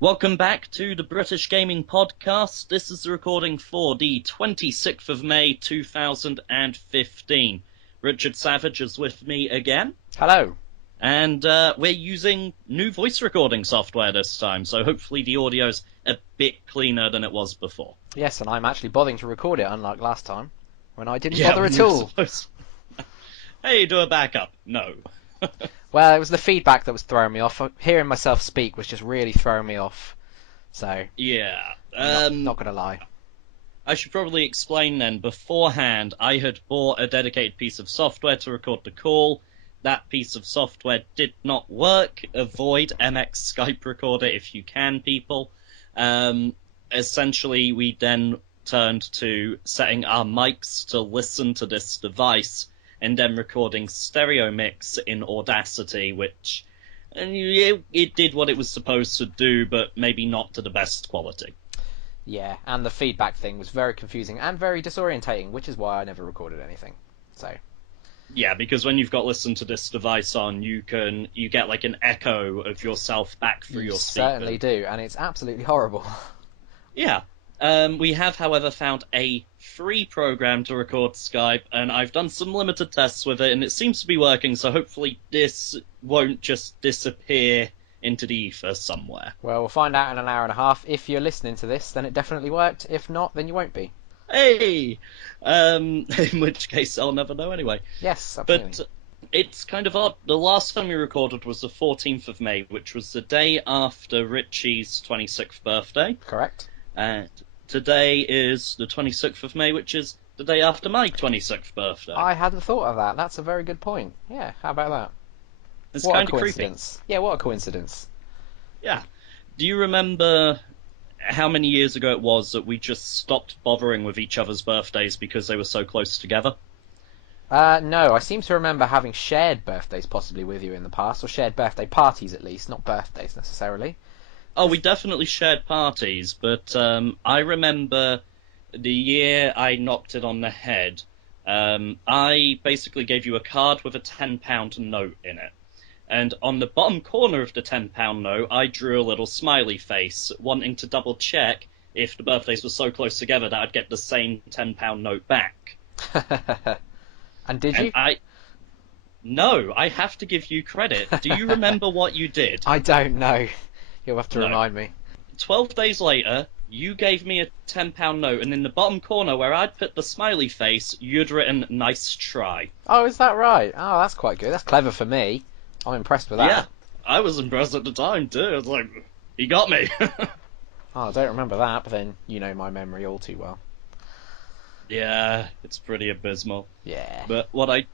Welcome back to the British Gaming Podcast. This is the recording for the 26th of May 2015. Richard Savage is with me again. Hello. And we're using new voice recording software this time, so hopefully the audio's a bit cleaner than it was before. Yes, and I'm actually bothering to record it, unlike last time, when I didn't bother at all. Hey, do a backup. No. Well, it was the feedback that was throwing me off. Hearing myself speak was just really throwing me off. So, yeah. not going to lie. I should probably explain then, beforehand, I had bought a dedicated piece of software to record the call. That piece of software did not work. Avoid MX Skype Recorder if you can, people. Essentially, we then turned to setting our mics to listen to this device, and then recording stereo mix in Audacity, which it did what it was supposed to do, but maybe not to the best quality. Yeah, and the feedback thing was very confusing and very disorientating, which is why I never recorded anything. So. Yeah, because when you've got listen to this device on, you get like an echo of yourself back through your speaker. You certainly do, and it's absolutely horrible. Yeah. We have, however, found a free program to record Skype, and I've done some limited tests with it, and it seems to be working, so hopefully this won't just disappear into the ether somewhere. Well, we'll find out in an hour and a half. If you're listening to this, then it definitely worked. If not, then you won't be. Hey! In which case I'll never know anyway. Yes, absolutely. But it's kind of odd. The last time we recorded was the 14th of May, which was the day after Richie's 26th birthday. Correct. And today is the 26th of May, which is the day after my 26th birthday. I hadn't thought of that. That's a very good point. Yeah, how about that? It's what kind a of creepy. coincidence. Yeah, what a coincidence. Yeah. Do you remember how many years ago it was that we just stopped bothering with each other's birthdays because they were so close together? No, I seem to remember having shared birthdays possibly with you in the past, or shared birthday parties at least, not birthdays necessarily. Oh, we definitely shared parties, but I remember the year I knocked it on the head. I basically gave you a card with a £10 note in it. And on the bottom corner of the £10 note, I drew a little smiley face, wanting to double check if the birthdays were so close together that I'd get the same £10 note back. And did you? No, I have to give you credit. Do you remember what you did? I don't know. You'll have to remind me. 12 days later, you gave me a £10 note, and in the bottom corner where I'd put the smiley face, you'd written, "Nice try." Oh, is that right? Oh, that's quite good. That's clever for me. I'm impressed with that. Yeah, I was impressed at the time, too. I was like, he got me. Oh, I don't remember that, but then you know my memory all too well. Yeah, it's pretty abysmal. Yeah. But what I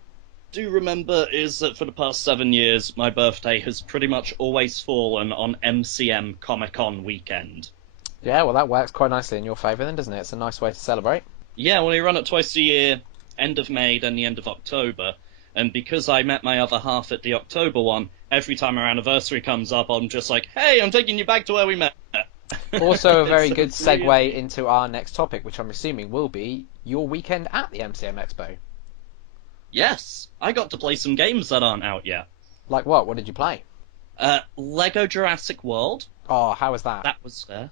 do remember is that for the past 7 years, my birthday has pretty much always fallen on MCM Comic-Con weekend. Yeah, well, that works quite nicely in your favour then, doesn't it? It's a nice way to celebrate. Yeah, well, we run it twice a year, end of May, then the end of October. And because I met my other half at the October one, every time our anniversary comes up, I'm just like, hey, I'm taking you back to where we met. Also a very good segue into our next topic, which I'm assuming will be your weekend at the MCM Expo. Yes, I got to play some games that aren't out yet. Like what? What did you play? Lego Jurassic World. Oh, how was that? That was fair.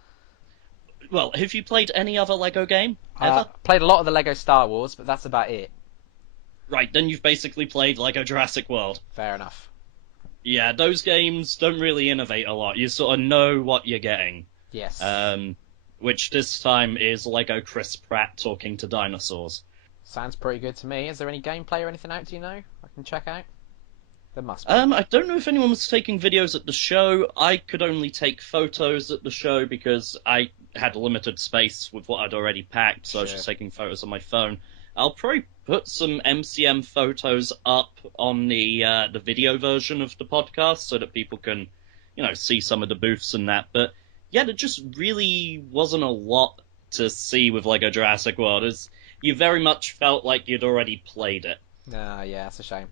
Well, have you played any other Lego game, ever? Played a lot of the Lego Star Wars, but that's about it. Right, then you've basically played Lego Jurassic World. Fair enough. Yeah, those games don't really innovate a lot. You sort of know what you're getting. Yes. Which this time is Lego Chris Pratt talking to dinosaurs. Sounds pretty good to me. Is there any gameplay or anything out, do you know, I can check out? There must be. I don't know if anyone was taking videos at the show. I could only take photos at the show because I had limited space with what I'd already packed, so I was just taking photos on my phone. I'll probably put some MCM photos up on the video version of the podcast so that people can, see some of the booths and that. But yeah, there just really wasn't a lot to see with Lego Jurassic World. You very much felt like you'd already played it. Yeah, that's a shame.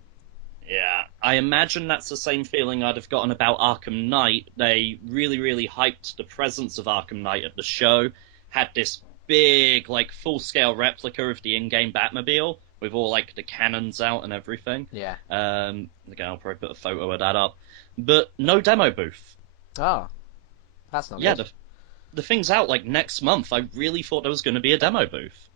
Yeah, I imagine that's the same feeling I'd have gotten about Arkham Knight. They really, really hyped the presence of Arkham Knight at the show, had this big, full-scale replica of the in-game Batmobile, with all, the cannons out and everything. Yeah. Again, I'll probably put a photo of that up. But no demo booth. Oh. That's not Yeah, good. the thing's out like next month. I really thought there was going to be a demo booth.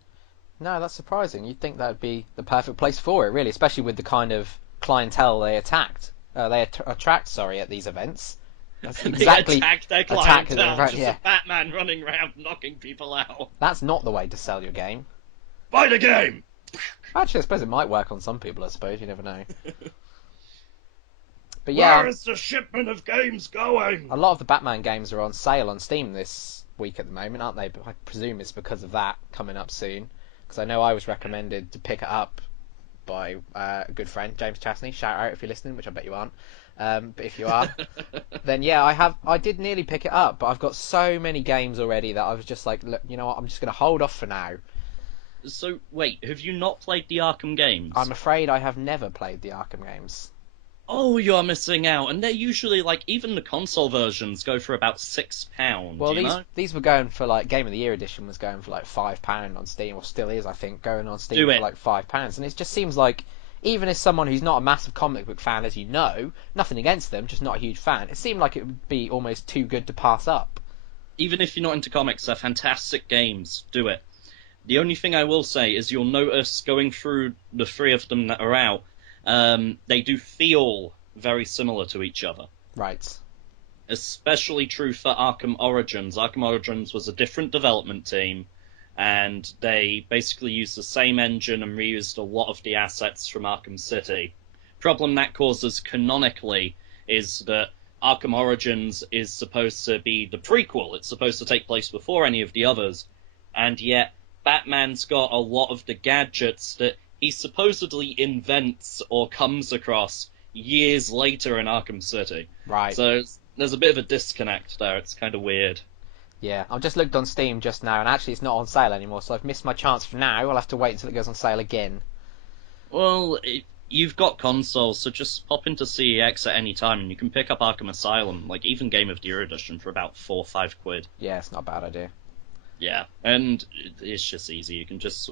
No, that's surprising. You'd think that would be the perfect place for it, really, especially with the kind of clientele they attract, sorry, at these events. That's exactly They attack their attack. clientele, just Yeah, a Batman running around knocking people out. that's not the way to sell your game. Buy the game! Actually, I suppose it might work on some people. I suppose you never know. But yeah, Where is the shipment of games going? a lot of the Batman games are on sale on Steam this week at the moment, aren't they? But I presume it's because of that coming up soon. Because I know I was recommended to pick it up by a good friend, James Chastney. Shout out if you're listening, which I bet you aren't. But if you are, then yeah, I did nearly pick it up, but I've got so many games already that I was just like, look, you know what? I'm just going to hold off for now. So, wait, have you not played the Arkham games? I'm afraid I have never played the Arkham games. Oh, you're missing out. And they're usually, like, even the console versions go for about £6. Well, you know? these were going for like Game of the Year edition was going for like £5 on Steam, or still is, I think, going on Steam for like £5. And it just seems like, even as someone who's not a massive comic book fan, as you know, nothing against them, just not a huge fan, it seemed like it would be almost too good to pass up. Even if you're not into comics, they're fantastic games. Do it. The only thing I will say is you'll notice going through the three of them that are out, they do feel very similar to each other. Right. Especially true for Arkham Origins. Arkham Origins was a different development team, and they basically used the same engine and reused a lot of the assets from Arkham City. Problem that causes canonically is that Arkham Origins is supposed to be the prequel. It's supposed to take place before any of the others, and yet Batman's got a lot of the gadgets that he supposedly invents or comes across years later in Arkham City. Right. So there's a bit of a disconnect there. It's kind of weird. Yeah, I've just looked on Steam just now, and actually it's not on sale anymore, so I've missed my chance for now. I'll have to wait until it goes on sale again. Well, you've got consoles, so just pop into CEX at any time, and you can pick up Arkham Asylum, like even Game of the Year edition, for about £4 or £5. Yeah, it's not a bad idea. Yeah, and it's just easy.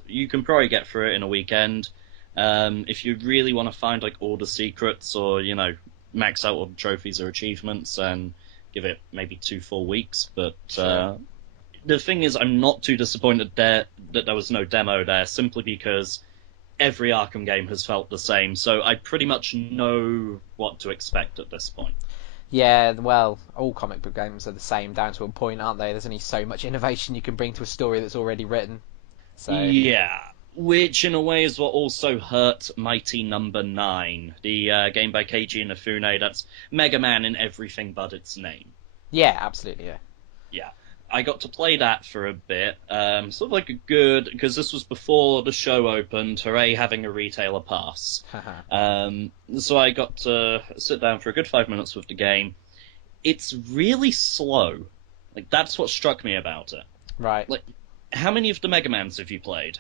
You can probably get through it in a weekend. If you really want to find like all the secrets, or max out all the trophies or achievements, and give it maybe 2 full weeks. But Sure. The thing is, I'm not too disappointed that there was no demo there, simply because every Arkham game has felt the same. So I pretty much know what to expect at this point. Yeah, well, all comic book games are the same down to a point, aren't they? There's only so much innovation you can bring to a story that's already written. So Yeah, which in a way is what also hurt Mighty Number 9, the game by Keiji Inafune. That's Mega Man in everything but its name. yeah, absolutely, yeah. Yeah, I got to play that for a bit, sort of like a good, because this was before the show opened, hooray, having a retailer pass. So I got to sit down for a good 5 minutes with the game. It's really slow. Like, that's what struck me about it. Right. Like, how many of the Mega Mans have you played?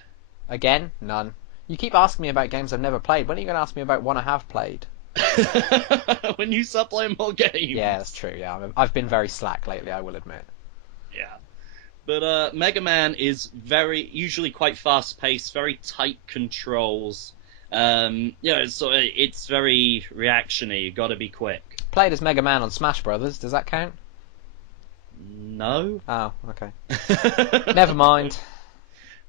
Again, none. You keep asking me about games I've never played. When are you going to ask me about one I have played? When you start playing more games. Yeah, that's true. Yeah, I've been very slack lately, I will admit. Yeah. But Mega Man is usually quite fast-paced, very tight controls. So it's very reactionary. You got to be quick. Played as Mega Man on Smash Brothers. Does that count? No. Oh, okay. Never mind.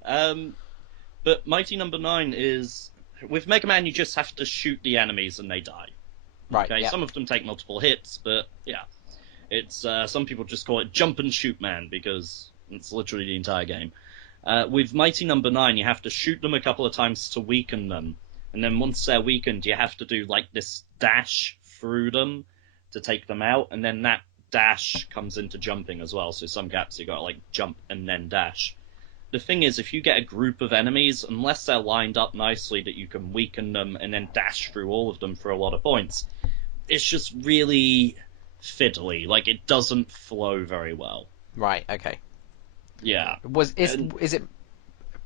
But Mighty Number 9 is, with Mega Man, you just have to shoot the enemies and they die. Right. Okay. Yeah. Some of them take multiple hits, but yeah, it's some people just call it Jump and Shoot Man because it's literally the entire game. With Mighty Number 9, you have to shoot them a couple of times to weaken them, and then once they're weakened, you have to do like this dash through them to take them out, and then that dash comes into jumping as well. So some gaps you got to like jump and then dash. The thing is, if you get a group of enemies, unless they're lined up nicely that you can weaken them and then dash through all of them for a lot of points, it's just really fiddly. Like, it doesn't flow very well. Right. Okay. Yeah. Is it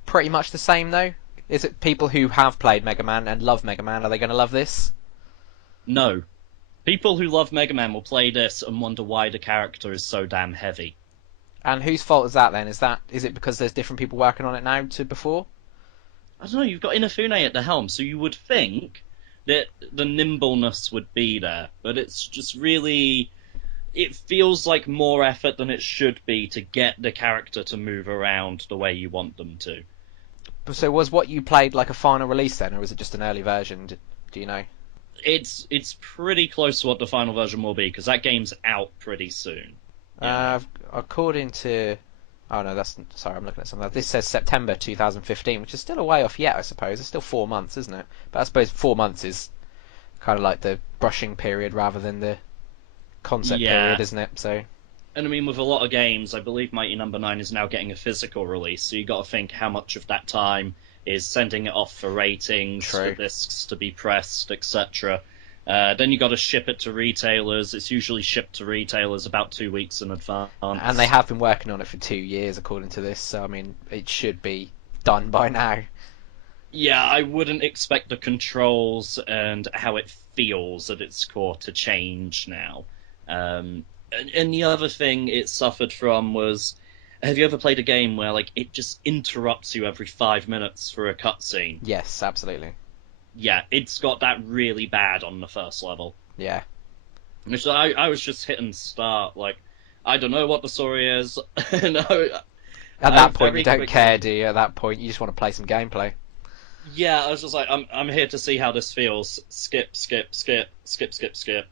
pretty much the same though? Is it people who have played Mega Man and love Mega Man? Are they going to love this? No. People who love Mega Man will play this and wonder why the character is so damn heavy. And whose fault is that then? Is it because there's different people working on it now to before? I don't know, you've got Inafune at the helm, so you would think that the nimbleness would be there, but it's just really... it feels like more effort than it should be to get the character to move around the way you want them to. So was what you played like a final release then, or was it just an early version? Do you know? It's pretty close to what the final version will be, because that game's out pretty soon. According to... Oh no, sorry, I'm looking at something. This says September 2015, which is still a way off yet, I suppose. It's still 4 months, isn't it? But I suppose 4 months is kind of like the brushing period rather than the concept period, isn't it? So. And I mean, with a lot of games, I believe Mighty Number 9 is now getting a physical release, so you got to think how much of that time is sending it off for ratings, for discs to be pressed, etc. Then you got to ship it to retailers. It's usually shipped to retailers about 2 weeks in advance. And they have been working on it for 2 years, according to this. So I mean, it should be done by now. Yeah, I wouldn't expect the controls and how it feels at its core to change now. And the other thing it suffered from was, have you ever played a game where like it just interrupts you every 5 minutes for a cutscene? Yes, absolutely. Yeah, it's got that really bad on the first level. Yeah. So I was just hitting start, like, I don't know what the story is. At that point, you don't care, do you? At that point, you just want to play some gameplay. Yeah, I was just like, I'm here to see how this feels. Skip, skip, skip, skip, skip, skip.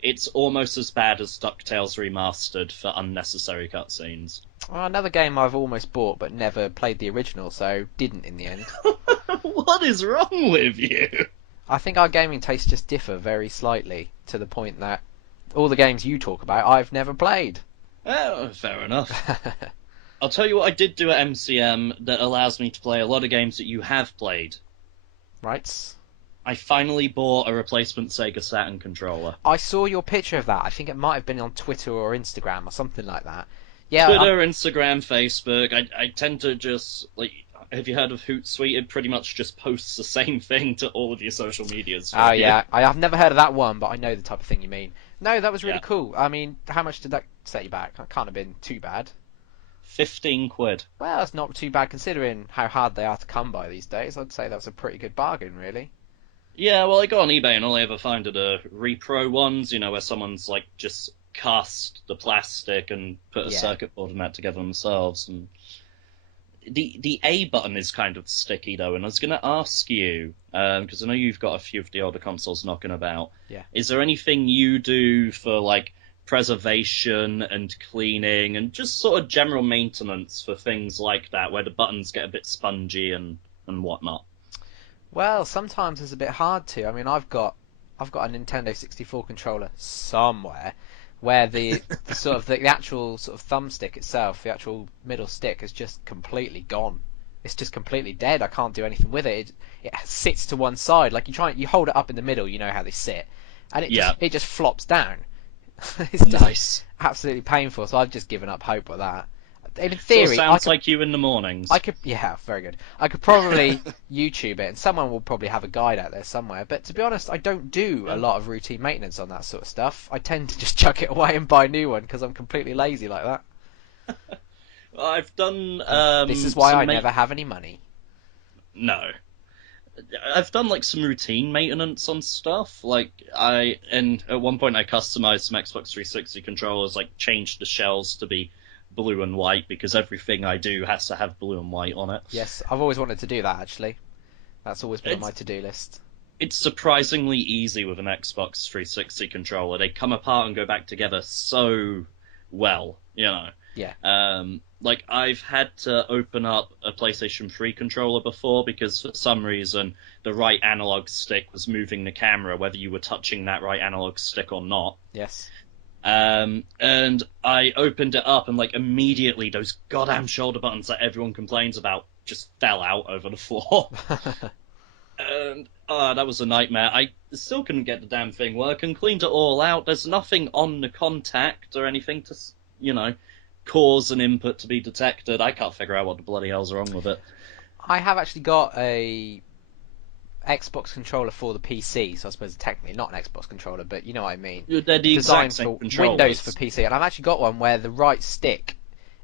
It's almost as bad as DuckTales Remastered for unnecessary cutscenes. Well, another game I've almost bought but never played the original, so didn't in the end. What is wrong with you? I think our gaming tastes just differ very slightly, to the point that all the games you talk about I've never played. Oh, fair enough. I'll tell you what I did do at MCM that allows me to play a lot of games that you have played. Right. I finally bought a replacement Sega Saturn controller. I saw your picture of that. I think it might have been on Twitter or Instagram or something like that. Yeah, Twitter, Instagram, Facebook. I tend to just, like, have you heard of Hootsuite? It pretty much just posts the same thing to all of your social medias. Oh, yeah. I have never heard of that one, but I know the type of thing you mean. No, that was really cool. I mean, how much did that set you back? That can't have been too bad. 15 quid. Well, that's not too bad considering how hard they are to come by these days. I'd say that was a pretty good bargain, really. Yeah, well, I go on eBay and all I ever find are the repro ones, you know, where someone's, like, just cast the plastic and put a circuit board and that together themselves. And the A button is kind of sticky, though, and I was going to ask you, because I know you've got a few of the older consoles knocking about. Yeah. Is there anything you do for, like, preservation and cleaning and just sort of general maintenance for things like that, where the buttons get a bit spongy and whatnot? Well, sometimes it's a bit hard to. I mean, I've got a Nintendo 64 controller somewhere where the actual sort of thumbstick itself, the actual middle stick, is just completely gone. It's just completely dead. I can't do anything with it. It sits to one side. Like you hold it up in the middle, you know how they sit, and it just flops down. It's nice. Absolutely painful. So I've just given up hope with that. In theory, sounds like you in the mornings. Yeah, very good. I could probably YouTube it, and someone will probably have a guide out there somewhere. But to be honest, I don't do a lot of routine maintenance on that sort of stuff. I tend to just chuck it away and buy a new one because I'm completely lazy like that. I've done. This is why I never have any money. No. I've done like some routine maintenance on stuff. Like at one point I customized some Xbox 360 controllers, like changed the shells to be blue and white because everything I do has to have blue and white on it. Yes, I've always wanted to do that actually. That's always been on my to-do list. It's surprisingly easy with an Xbox 360 controller. They come apart and go back together so well, you know. Yeah. Like I've had to open up a PlayStation 3 controller before because for some reason the right analog stick was moving the camera whether you were touching that right analog stick or not. Yes. And I opened it up and like immediately those goddamn shoulder buttons that everyone complains about just fell out over the floor. And that was a nightmare. I still couldn't get the damn thing working. Cleaned it all out. There's nothing on the contact or anything to, you know, cause an input to be detected. I can't figure out what the bloody hell's wrong with it. I have actually got a Xbox controller for the PC, so I suppose technically not an Xbox controller, but you know what I mean. They're the exact same controllers. Windows for PC, and I've actually got one where the right stick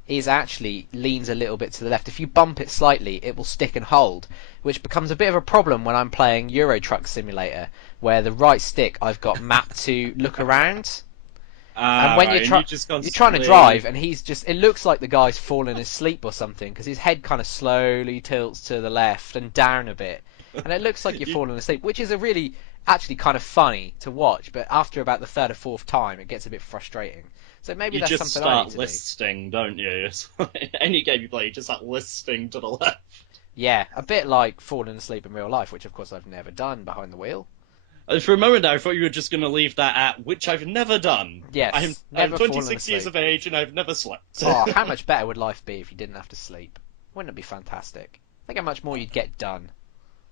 leans a little bit to the left. If you bump it slightly, it will stick and hold, which becomes a bit of a problem when I'm playing Euro Truck Simulator, where the right stick I've got mapped to look around. And when right, you're trying to drive, and it looks like the guy's fallen asleep or something, because his head kind of slowly tilts to the left and down a bit, and it looks like you're falling asleep, which is actually kind of funny to watch. But after about the third or fourth time, it gets a bit frustrating. So maybe that's something I need to do. You just start listing, don't you? It's like any game you play, you just start listing to the left. Yeah, a bit like falling asleep in real life, which of course I've never done behind the wheel. For a moment there, I thought you were just going to leave that at, which I've never done. Yes, I'm 26 years of age and I've never slept. Oh, how much better would life be if you didn't have to sleep? Wouldn't it be fantastic? Think how much more you'd get done.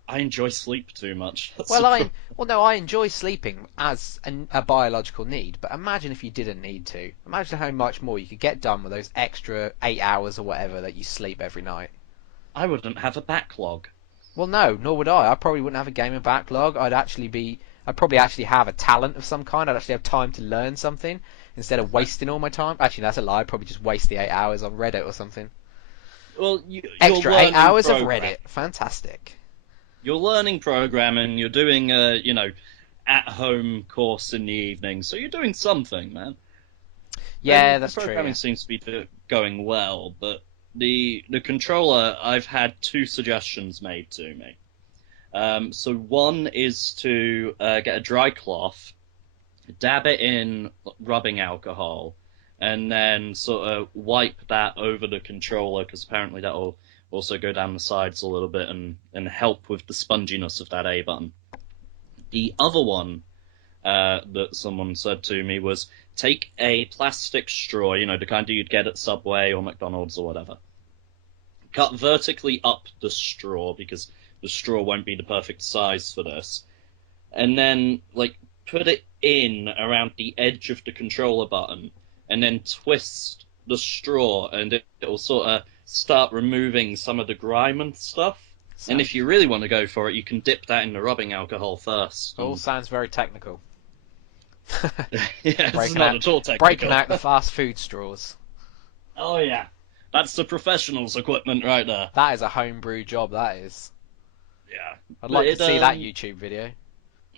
I enjoy sleep too much. I enjoy sleeping as a biological need, but imagine if you didn't need to. Imagine how much more you could get done with those extra 8 hours or whatever that you sleep every night. I wouldn't have a backlog. Well, no, nor would I. I probably wouldn't have a gaming backlog. I'd probably actually have a talent of some kind. I'd actually have time to learn something instead of wasting all my time. Actually, that's a lie. I'd probably just waste the 8 hours on Reddit or something. Well, extra 8 hours of Reddit. Fantastic. You're learning programming. You're doing a, at-home course in the evening. So you're doing something, man. Yeah, that's true. Programming seems to be going well, but the controller, I've had 2 suggestions made to me. So one is to get a dry cloth, dab it in rubbing alcohol, and then sort of wipe that over the controller, because apparently that will also go down the sides a little bit and help with the sponginess of that A button. The other one that someone said to me was take a plastic straw, the kind you'd get at Subway or McDonald's or whatever. Cut vertically up the straw, because the straw won't be the perfect size for this. And then, put it in around the edge of the controller button, and then twist the straw, and it'll sort of start removing some of the grime and stuff. And if you really want to go for it, you can dip that in the rubbing alcohol first. All sounds very technical. Yeah, it's not at all technical. Breaking out the fast food straws. Oh, yeah. That's the professionals' equipment right there. That is a homebrew job, that is. Yeah. I'd like to see that YouTube video.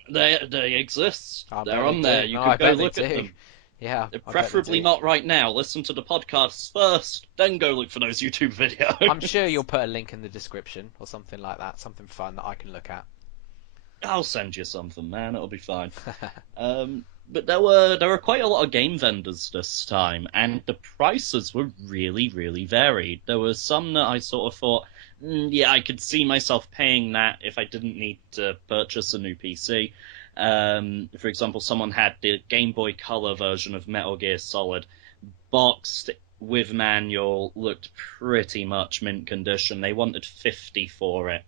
They exist. They're on there. You can go look at them. Yeah. Preferably not right now. Listen to the podcast first, then go look for those YouTube videos. I'm sure you'll put a link in the description or something like that. Something fun that I can look at. I'll send you something, man. It'll be fine. But there were quite a lot of game vendors this time, and the prices were really, really varied. There were some that I sort of thought, yeah, I could see myself paying that if I didn't need to purchase a new PC. For example, someone had the Game Boy Color version of Metal Gear Solid, boxed with manual, looked pretty much mint condition. They wanted $50 for it.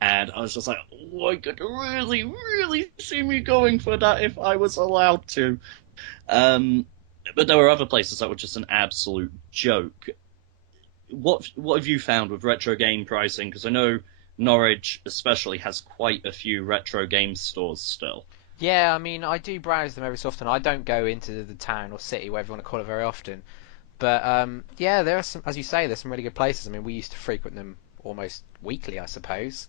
And I was just like, I could really, really see me going for that if I was allowed to. But there were other places that were just an absolute joke. What have you found with retro game pricing? Because I know Norwich especially has quite a few retro game stores still. Yeah, I mean, I do browse them every so often. I don't go into the town or city, whatever you want to call it, very often. But yeah, there are some, as you say, there's some really good places. I mean, we used to frequent them almost weekly, I suppose.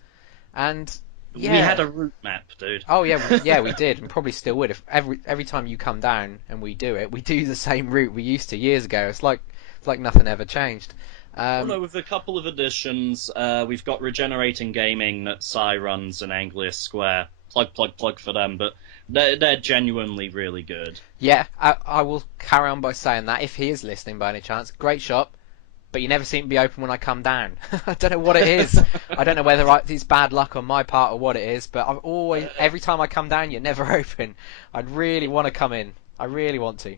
And yeah, we had a route map, dude. Oh yeah, we did, and probably still would. If every time you come down and we do it, we do the same route we used to years ago. It's like nothing ever changed. No, with a couple of additions, we've got Regenerating Gaming that Cy runs in Anglia Square. Plug for them, but they're genuinely really good. Yeah, I will carry on by saying that if he is listening by any chance, great shop, but you never seem to be open when I come down. I don't know what it is. I don't know whether it's bad luck on my part or what it is, but I've always, every time I come down, you're never open. I'd really want to come in. I really want to.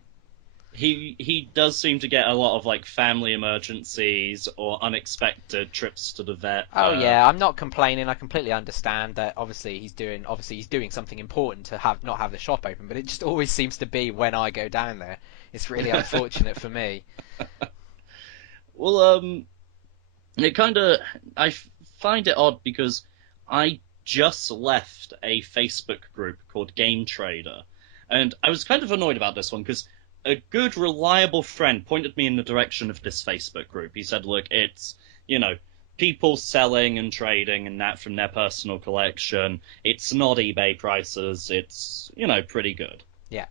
He does seem to get a lot of family emergencies or unexpected trips to the vet. Oh yeah, I'm not complaining. I completely understand that. Obviously he's doing something important to not have the shop open, but it just always seems to be when I go down there. It's really unfortunate for me. Well, I find it odd because I just left a Facebook group called Game Trader, and I was kind of annoyed about this one because a good, reliable friend pointed me in the direction of this Facebook group. He said, look, it's, people selling and trading and that from their personal collection. It's not eBay prices. It's, pretty good. Yeah.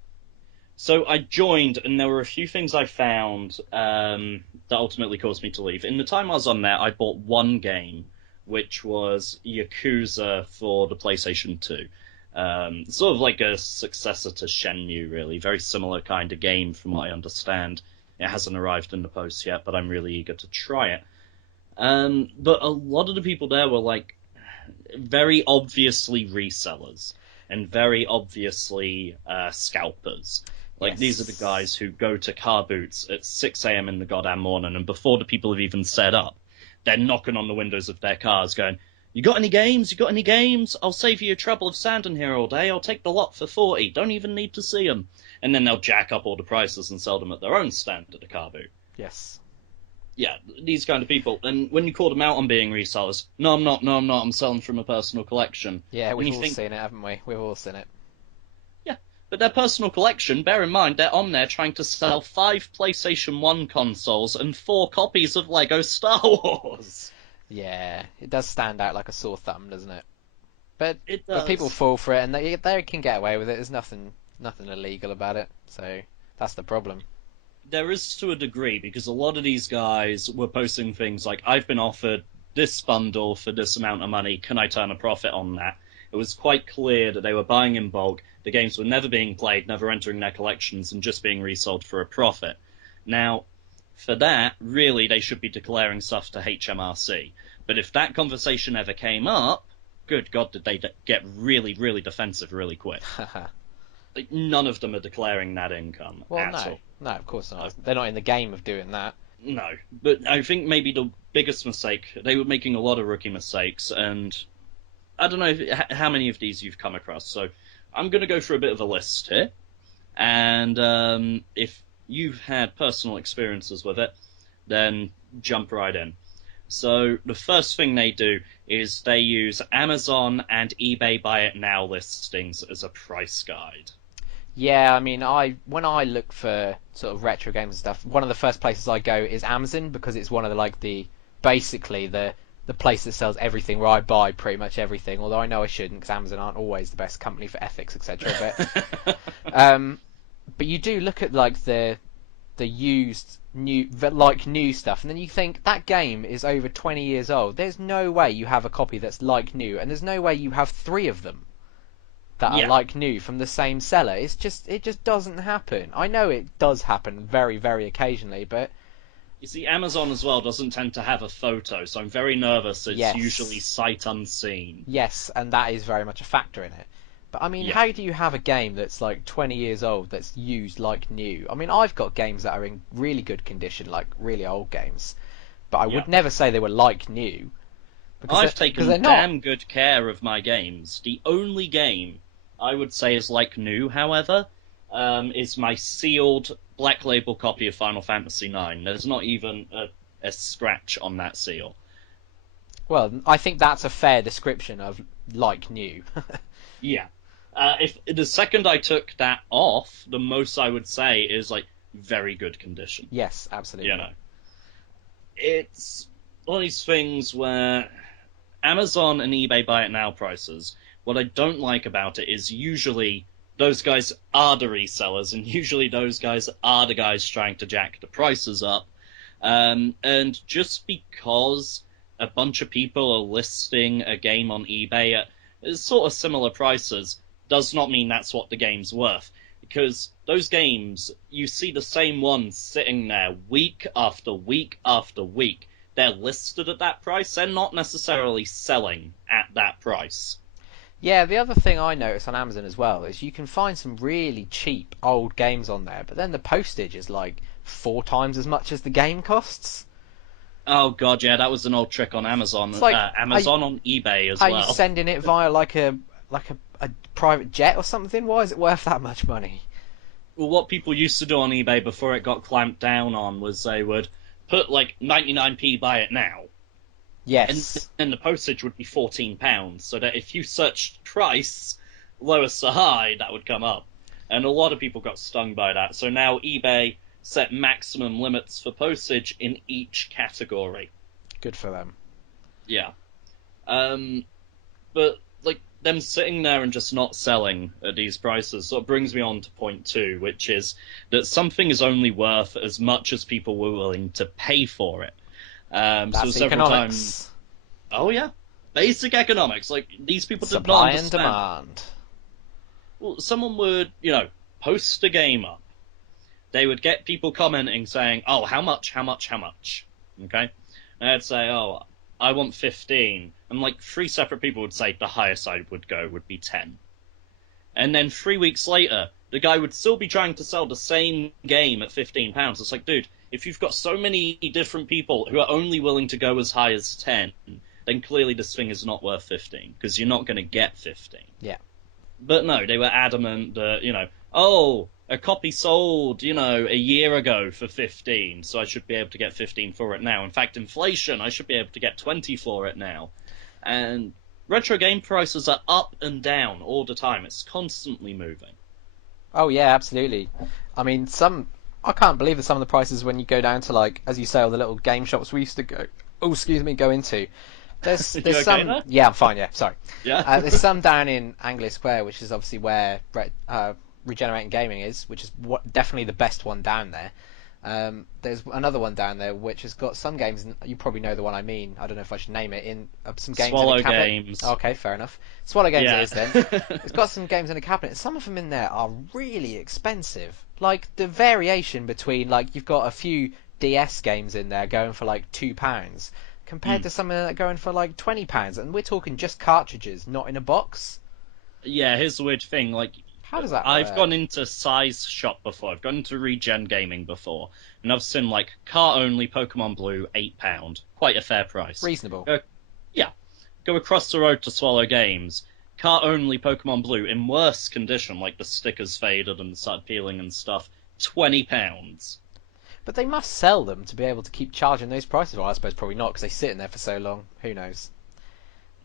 So I joined, and there were a few things I found that ultimately caused me to leave. In the time I was on there, I bought one game, which was Yakuza for the PlayStation 2. Sort of like a successor to Shenmue, really. Very similar kind of game, from what I understand. It hasn't arrived in the post yet, but I'm really eager to try it. But a lot of the people there were like very obviously resellers and very obviously scalpers. Like, these are the guys who go to car boots at 6 a.m. in the goddamn morning, and before the people have even set up, they're knocking on the windows of their cars going, "You got any games? You got any games? I'll save you your trouble of standing here all day. I'll take the lot for 40. Don't even need to see them." And then they'll jack up all the prices and sell them at their own stand at the car boot. Yes. Yeah, these kind of people. And when you call them out on being resellers, "No, I'm not. No, I'm not. I'm selling from a personal collection." Yeah, we've all seen it, haven't we? We've all seen it. Yeah, but their personal collection, bear in mind, they're on there trying to sell 5 PlayStation 1 consoles and 4 copies of Lego Star Wars. Yeah, it does stand out like a sore thumb, doesn't it? But It does. But people fall for it, and they can get away with it. There's nothing illegal about it, so that's the problem. There is, to a degree, because a lot of these guys were posting things like, "I've been offered this bundle for this amount of money, can I turn a profit on that?" It was quite clear that they were buying in bulk, the games were never being played, never entering their collections, and just being resold for a profit. Now, for that, really, they should be declaring stuff to HMRC. But if that conversation ever came up, good God, did they get really, really defensive really quick. Like, none of them are declaring that income at all. No, of course not. They're not in the game of doing that. No, but I think maybe the biggest mistake, they were making a lot of rookie mistakes, and I don't know how many of these you've come across, so I'm going to go through a bit of a list here, and if you've had personal experiences with it, then jump right in. So the first thing they do is they use Amazon and eBay Buy It Now listings as a price guide. Yeah, I mean, when I look for sort of retro games and stuff, one of the first places I go is Amazon, because it's one of basically the place that sells everything, where I buy pretty much everything. Although I know I shouldn't, because Amazon aren't always the best company for ethics, etc. But you do look at like the used new stuff, and then you think that game is over 20 years old. There's no way you have a copy that's like new, and there's no way you have 3 of them that are like new from the same seller. It just doesn't happen. I know it does happen very, very occasionally, but you see, Amazon as well doesn't tend to have a photo, so I'm very nervous. It's usually sight unseen. Yes, and that is very much a factor in it. But I mean, how do you have a game that's like 20 years old that's used like new? I mean, I've got games that are in really good condition, like really old games, but I would never say they were like new. I've taken damn good care of my games. The only game I would say is like new, however, is my sealed Black Label copy of Final Fantasy IX. There's not even a scratch on that seal. Well, I think that's a fair description of like new. Yeah. If the second I took that off, the most I would say is like very good condition. Yes, absolutely. You know, it's one of these things where Amazon and eBay Buy It Now prices, what I don't like about it is usually those guys are the resellers, and usually those guys are the guys trying to jack the prices up. And just because a bunch of people are listing a game on eBay at sort of similar prices does not mean that's what the game's worth. Because those games, you see the same ones sitting there week after week after week. They're listed at that price. They're not necessarily selling at that price. Yeah, the other thing I notice on Amazon as well is you can find some really cheap old games on there, but then the postage is like 4 times as much as the game costs. Oh god, yeah, that was an old trick on Amazon. It's like, Amazon on eBay as well. Are you sending it via like a private jet or something? Why is it worth that much money? Well, what people used to do on eBay before it got clamped down on was they would put like 99p Buy It Now. Yes. And the postage would be £14, so that if you searched price, lowest to high, that would come up. And a lot of people got stung by that. So now eBay set maximum limits for postage in each category. Good for them. Yeah. But, like, them sitting there and just not selling at these prices sort of brings me on to point 2, which is that something is only worth as much as people were willing to pay for it. That's so several economics. times. Oh yeah, basic economics. Like these people did not Supply and understand. demand. Well, someone would, post a game up. They would get people commenting saying, "Oh, how much? How much? How much?" Okay, and I'd say, "Oh, I want 15," and like 3 separate people would say the highest I would go would be 10. And then 3 weeks later, the guy would still be trying to sell the same game at £15. It's like, dude, if you've got so many different people who are only willing to go as high as 10, then clearly this thing is not worth 15, because you're not going to get 15. Yeah. But no, they were adamant that, a copy sold, a year ago for 15, so I should be able to get 15 for it now. In fact, inflation, I should be able to get 20 for it now. And retro game prices are up and down all the time. It's constantly moving. Oh yeah, absolutely. I mean, I can't believe that some of the prices when you go down to, like, as you say, all the little game shops we used to go into. There's You okay some. there? Yeah, I'm fine. Yeah, sorry. Yeah. There's some down in Anglia Square, which is obviously where Regenerating Gaming is, which is definitely the best one down there. There's another one down there which has got some games. You probably know the one I mean. I don't know if I should name it. In some games Swallow in a cabinet. Games. Okay, fair enough. Swallow Games Yeah. it is then. It's got some games in a cabinet. Some of them in there are really expensive. Like the variation between, like, you've got a few DS games in there going for like £2 compared to some that are going for like £20, and we're talking just cartridges, not in a box. Yeah, here's the weird thing. Like, How does that I've work? gone into Size Shop before. I've gone into Regen Gaming before, and I've seen like car only Pokemon Blue, £8, quite a fair price. Reasonable. Go across the road to Swallow Games, car only Pokemon Blue in worse condition, like the stickers faded and started peeling and stuff, £20. But they must sell them to be able to keep charging those prices. Well, I suppose probably not, because they sit in there for so long. Who knows?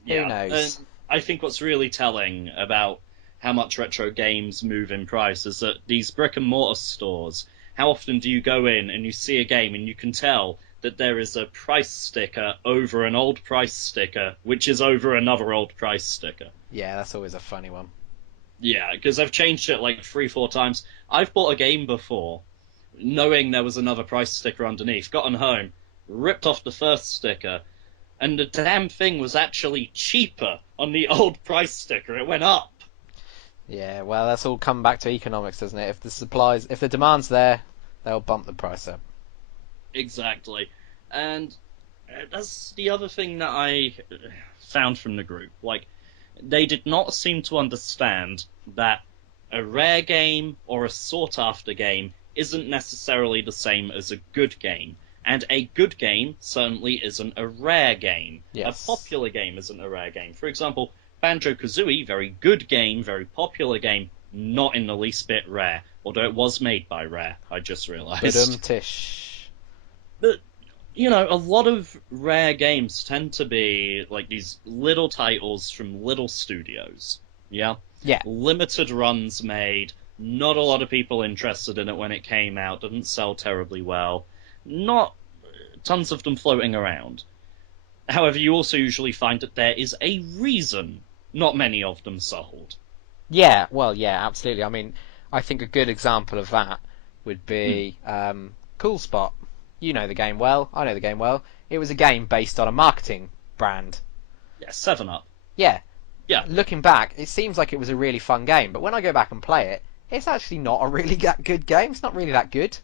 Yeah. Who knows? And I think what's really telling about how much retro games move in price is that these brick and mortar stores, how often do you go in and you see a game and you can tell that there is a price sticker over an old price sticker, which is over another old price sticker. Yeah, that's always a funny one. Yeah, because I've changed it like 3-4 times. I've bought a game before, knowing there was another price sticker underneath, gotten home, ripped off the first sticker, and the damn thing was actually cheaper on the old price sticker. It went up. Yeah, well, that's all come back to economics, doesn't it? If the demand's there, they'll bump the price up. Exactly. And that's the other thing that I found from the group. Like, they did not seem to understand that a rare game or a sought-after game isn't necessarily the same as a good game. And a good game certainly isn't a rare game. Yes. A popular game isn't a rare game. For example, Banjo-Kazooie, very good game, very popular game, not in the least bit rare. Although it was made by Rare, I just realised. Tish. But, a lot of rare games tend to be like these little titles from little studios. Yeah? Yeah. Limited runs made, not a lot of people interested in it when it came out, didn't sell terribly well. Not tons of them floating around. However, you also usually find that there is a reason not many of them sold. Yeah, well, yeah, absolutely. I mean, I think a good example of that would be Cool Spot. You know the game well. I know the game well. It was a game based on a marketing brand. Yeah, 7-Up. Yeah. Yeah. Looking back, it seems like it was a really fun game, but when I go back and play it, it's actually not a really good game. It's not really that good.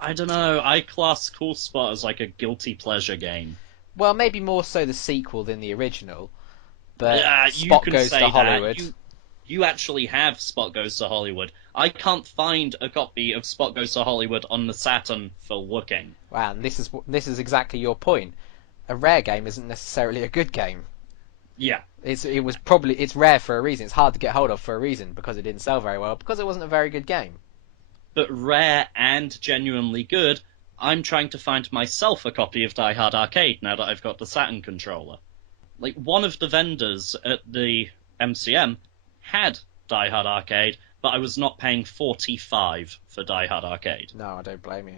I don't know. I class Cool Spot as like a guilty pleasure game. Well, maybe more so the sequel than the original. But you Spot can Goes say to Hollywood. You actually have Spot Goes to Hollywood. I can't find a copy of Spot Goes to Hollywood on the Saturn for looking. Wow, and this is exactly your point. A rare game isn't necessarily a good game. Yeah. It's rare for a reason. It's hard to get hold of for a reason, because it didn't sell very well, because it wasn't a very good game. But rare and genuinely good, I'm trying to find myself a copy of Die Hard Arcade now that I've got the Saturn controller. Like, one of the vendors at the MCM had Die Hard Arcade, but I was not paying $45 for Die Hard Arcade. No, I don't blame you.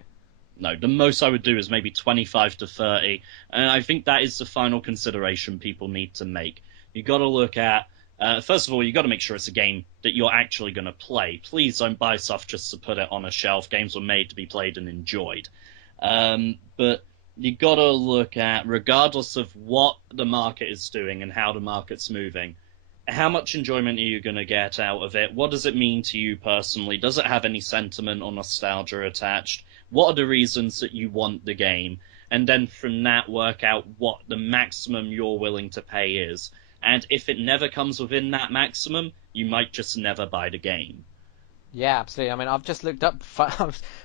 No, the most I would do is maybe $25 to $30, and I think that is the final consideration people need to make. You got to look at First of all, you got to make sure it's a game that you're actually going to play. Please don't buy stuff just to put it on a shelf. Games were made to be played and enjoyed. But you got to look at, regardless of what the market is doing and how the market's moving, how much enjoyment are you going to get out of it? What does it mean to you personally? Does it have any sentiment or nostalgia attached? What are the reasons that you want the game? And then from that, work out what the maximum you're willing to pay is. And if it never comes within that maximum, you might just never buy the game. Yeah, absolutely. I mean, I've just looked up,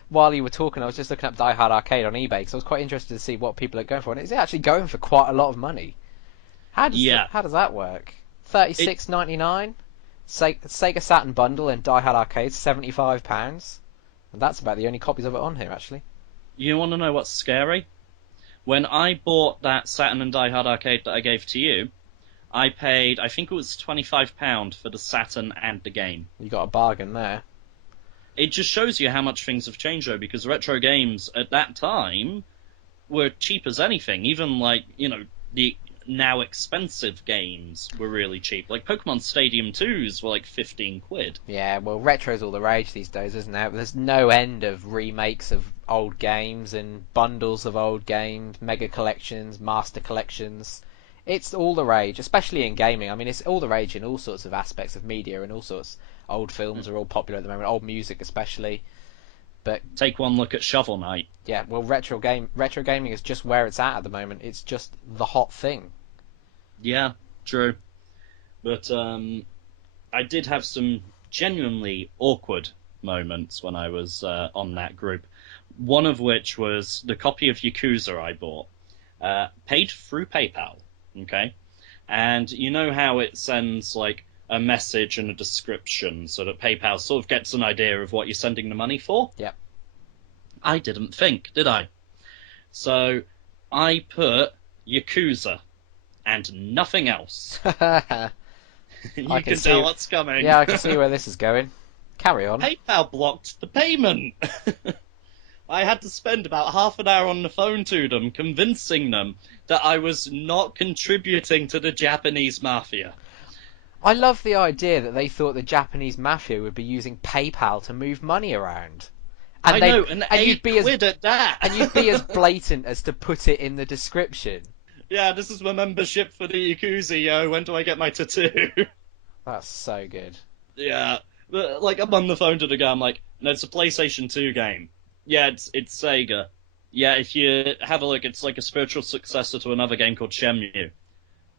while you were talking, I was just looking up Die Hard Arcade on eBay, because I was quite interested to see what people are going for. And it's actually going for quite a lot of money. How does that work? £36.99? Sega Saturn bundle and Die Hard Arcade, £75. And that's about the only copies of it on here, actually. You want to know what's scary? When I bought that Saturn and Die Hard Arcade that I gave to you, I paid, I think it was £25 for the Saturn and the game. You got a bargain there. It just shows you how much things have changed, though, because retro games at that time were cheap as anything. Even, the now expensive games were really cheap. Like Pokemon Stadium 2s were like 15 quid. Yeah, well, retro's all the rage these days, isn't it? There's no end of remakes of old games and bundles of old games, mega collections, master collections. It's all the rage, especially in gaming. I mean, it's all the rage in all sorts of aspects of media and all sorts. Old films are all popular at the moment, old music especially. But take one look at Shovel Knight. Yeah, well, retro gaming is just where it's at the moment. It's just the hot thing. Yeah, true. But I did have some genuinely awkward moments when I was on that group. One of which was the copy of Yakuza I bought, paid through PayPal. Okay, and you know how it sends like a message and a description so that PayPal sort of gets an idea of what you're sending the money for? Yeah. I didn't think, did I? So I put Yakuza and nothing else. You can tell what's coming. Yeah, I can see where this is going. Carry on. PayPal blocked the payment. I had to spend about half an hour on the phone to them, convincing them that I was not contributing to the Japanese mafia. I love the idea that they thought the Japanese mafia would be using PayPal to move money around. And I know, and you'd be at that. And you'd be as blatant as to put it in the description. Yeah, this is my membership for the Yakuza, yo. When do I get my tattoo? That's so good. Yeah, but, I'm on the phone to the guy, I'm like, no, it's a PlayStation 2 game. Yeah, it's Sega. Yeah, if you have a look, it's like a spiritual successor to another game called Shenmue.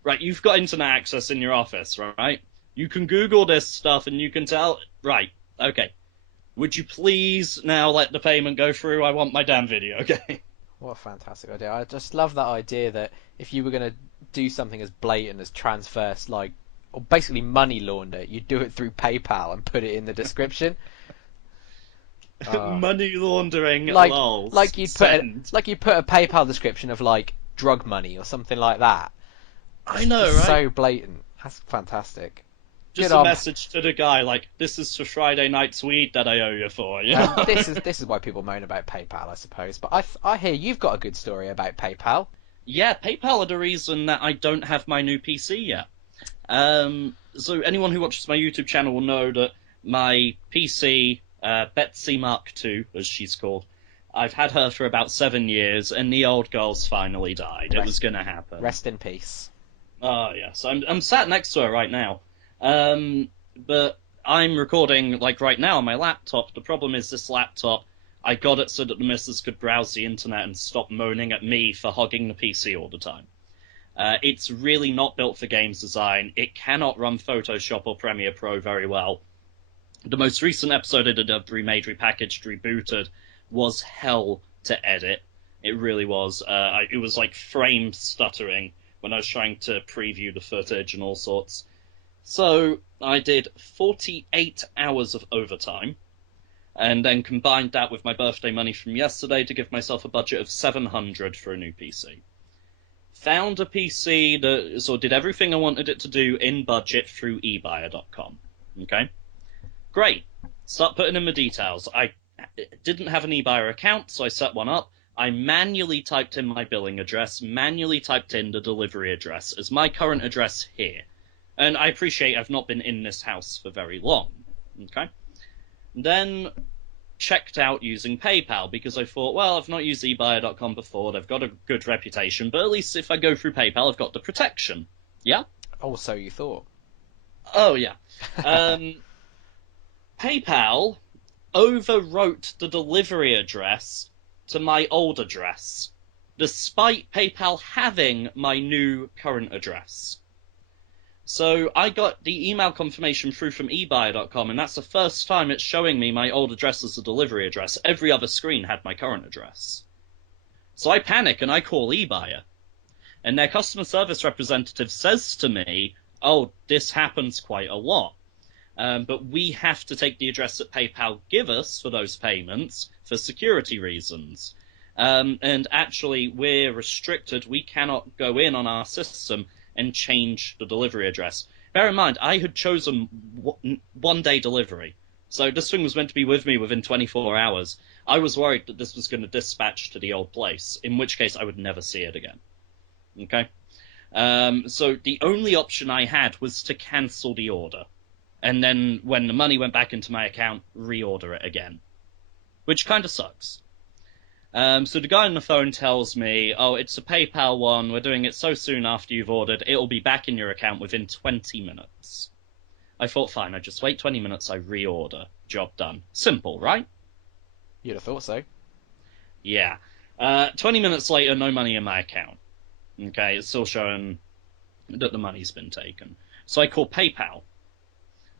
Right, you've got internet access in your office, right? You can Google this stuff and you can tell... Right, okay. Would you please now let the payment go through? I want my damn video game. What a fantastic idea. I just love that idea that if you were going to do something as blatant as transfer, or basically money launder, you'd do it through PayPal and put it in the description. Money laundering, like you'd put a PayPal description of drug money or something like that. I know, right? So blatant. That's fantastic. Just a message to the guy this is for Friday night's weed that I owe you for. You know? This is why people moan about PayPal, I suppose. But I hear you've got a good story about PayPal. Yeah, PayPal are the reason that I don't have my new PC yet. So anyone who watches my YouTube channel will know that my PC, Betsy Mark II, as she's called, I've had her for about 7 years, and the old girl's finally died. It was going to happen. Rest in peace. Oh, yes. I'm sat next to her right now. But I'm recording, right now on my laptop. The problem is this laptop, I got it so that the missus could browse the internet and stop moaning at me for hogging the PC all the time. It's really not built for games design. It cannot run Photoshop or Premiere Pro very well. The most recent episode it had remade, repackaged, rebooted was hell to edit. It really was. It was frame stuttering when I was trying to preview the footage and all sorts. So I did 48 hours of overtime, and then combined that with my birthday money from yesterday to give myself a budget of $700 for a new PC. Found a PC that sort of did everything I wanted it to do in budget through eBuyer.com. Okay? Great. Start putting in the details. I didn't have an eBuyer account, so I set one up. I manually typed in my billing address, manually typed in the delivery address as my current address here. And I appreciate I've not been in this house for very long. Okay? Then checked out using PayPal because I thought, well, I've not used eBuyer.com before. They've got a good reputation, but at least if I go through PayPal, I've got the protection. Yeah? Oh, so you thought. Oh, yeah. PayPal overwrote the delivery address to my old address, despite PayPal having my new current address. So I got the email confirmation through from eBuyer.com, and that's the first time it's showing me my old address as a delivery address. Every other screen had my current address. So I panic and I call eBuyer. And their customer service representative says to me, oh, this happens quite a lot. But we have to take the address that PayPal give us for those payments for security reasons. And actually, we're restricted. We cannot go in on our system and change the delivery address. Bear in mind, I had chosen one-day delivery. So this thing was meant to be with me within 24 hours. I was worried that this was going to dispatch to the old place, in which case I would never see it again. Okay? So the only option I had was to cancel the order. And then when the money went back into my account, reorder it again. Which kind of sucks. So the guy on the phone tells me, oh, it's a PayPal one, we're doing it so soon after you've ordered, it'll be back in your account within 20 minutes. I thought, fine, I just wait 20 minutes, I reorder. Job done. Simple, right? You'd have thought so. Yeah. 20 minutes later, no money in my account. Okay, it's still showing that the money's been taken. So I call PayPal.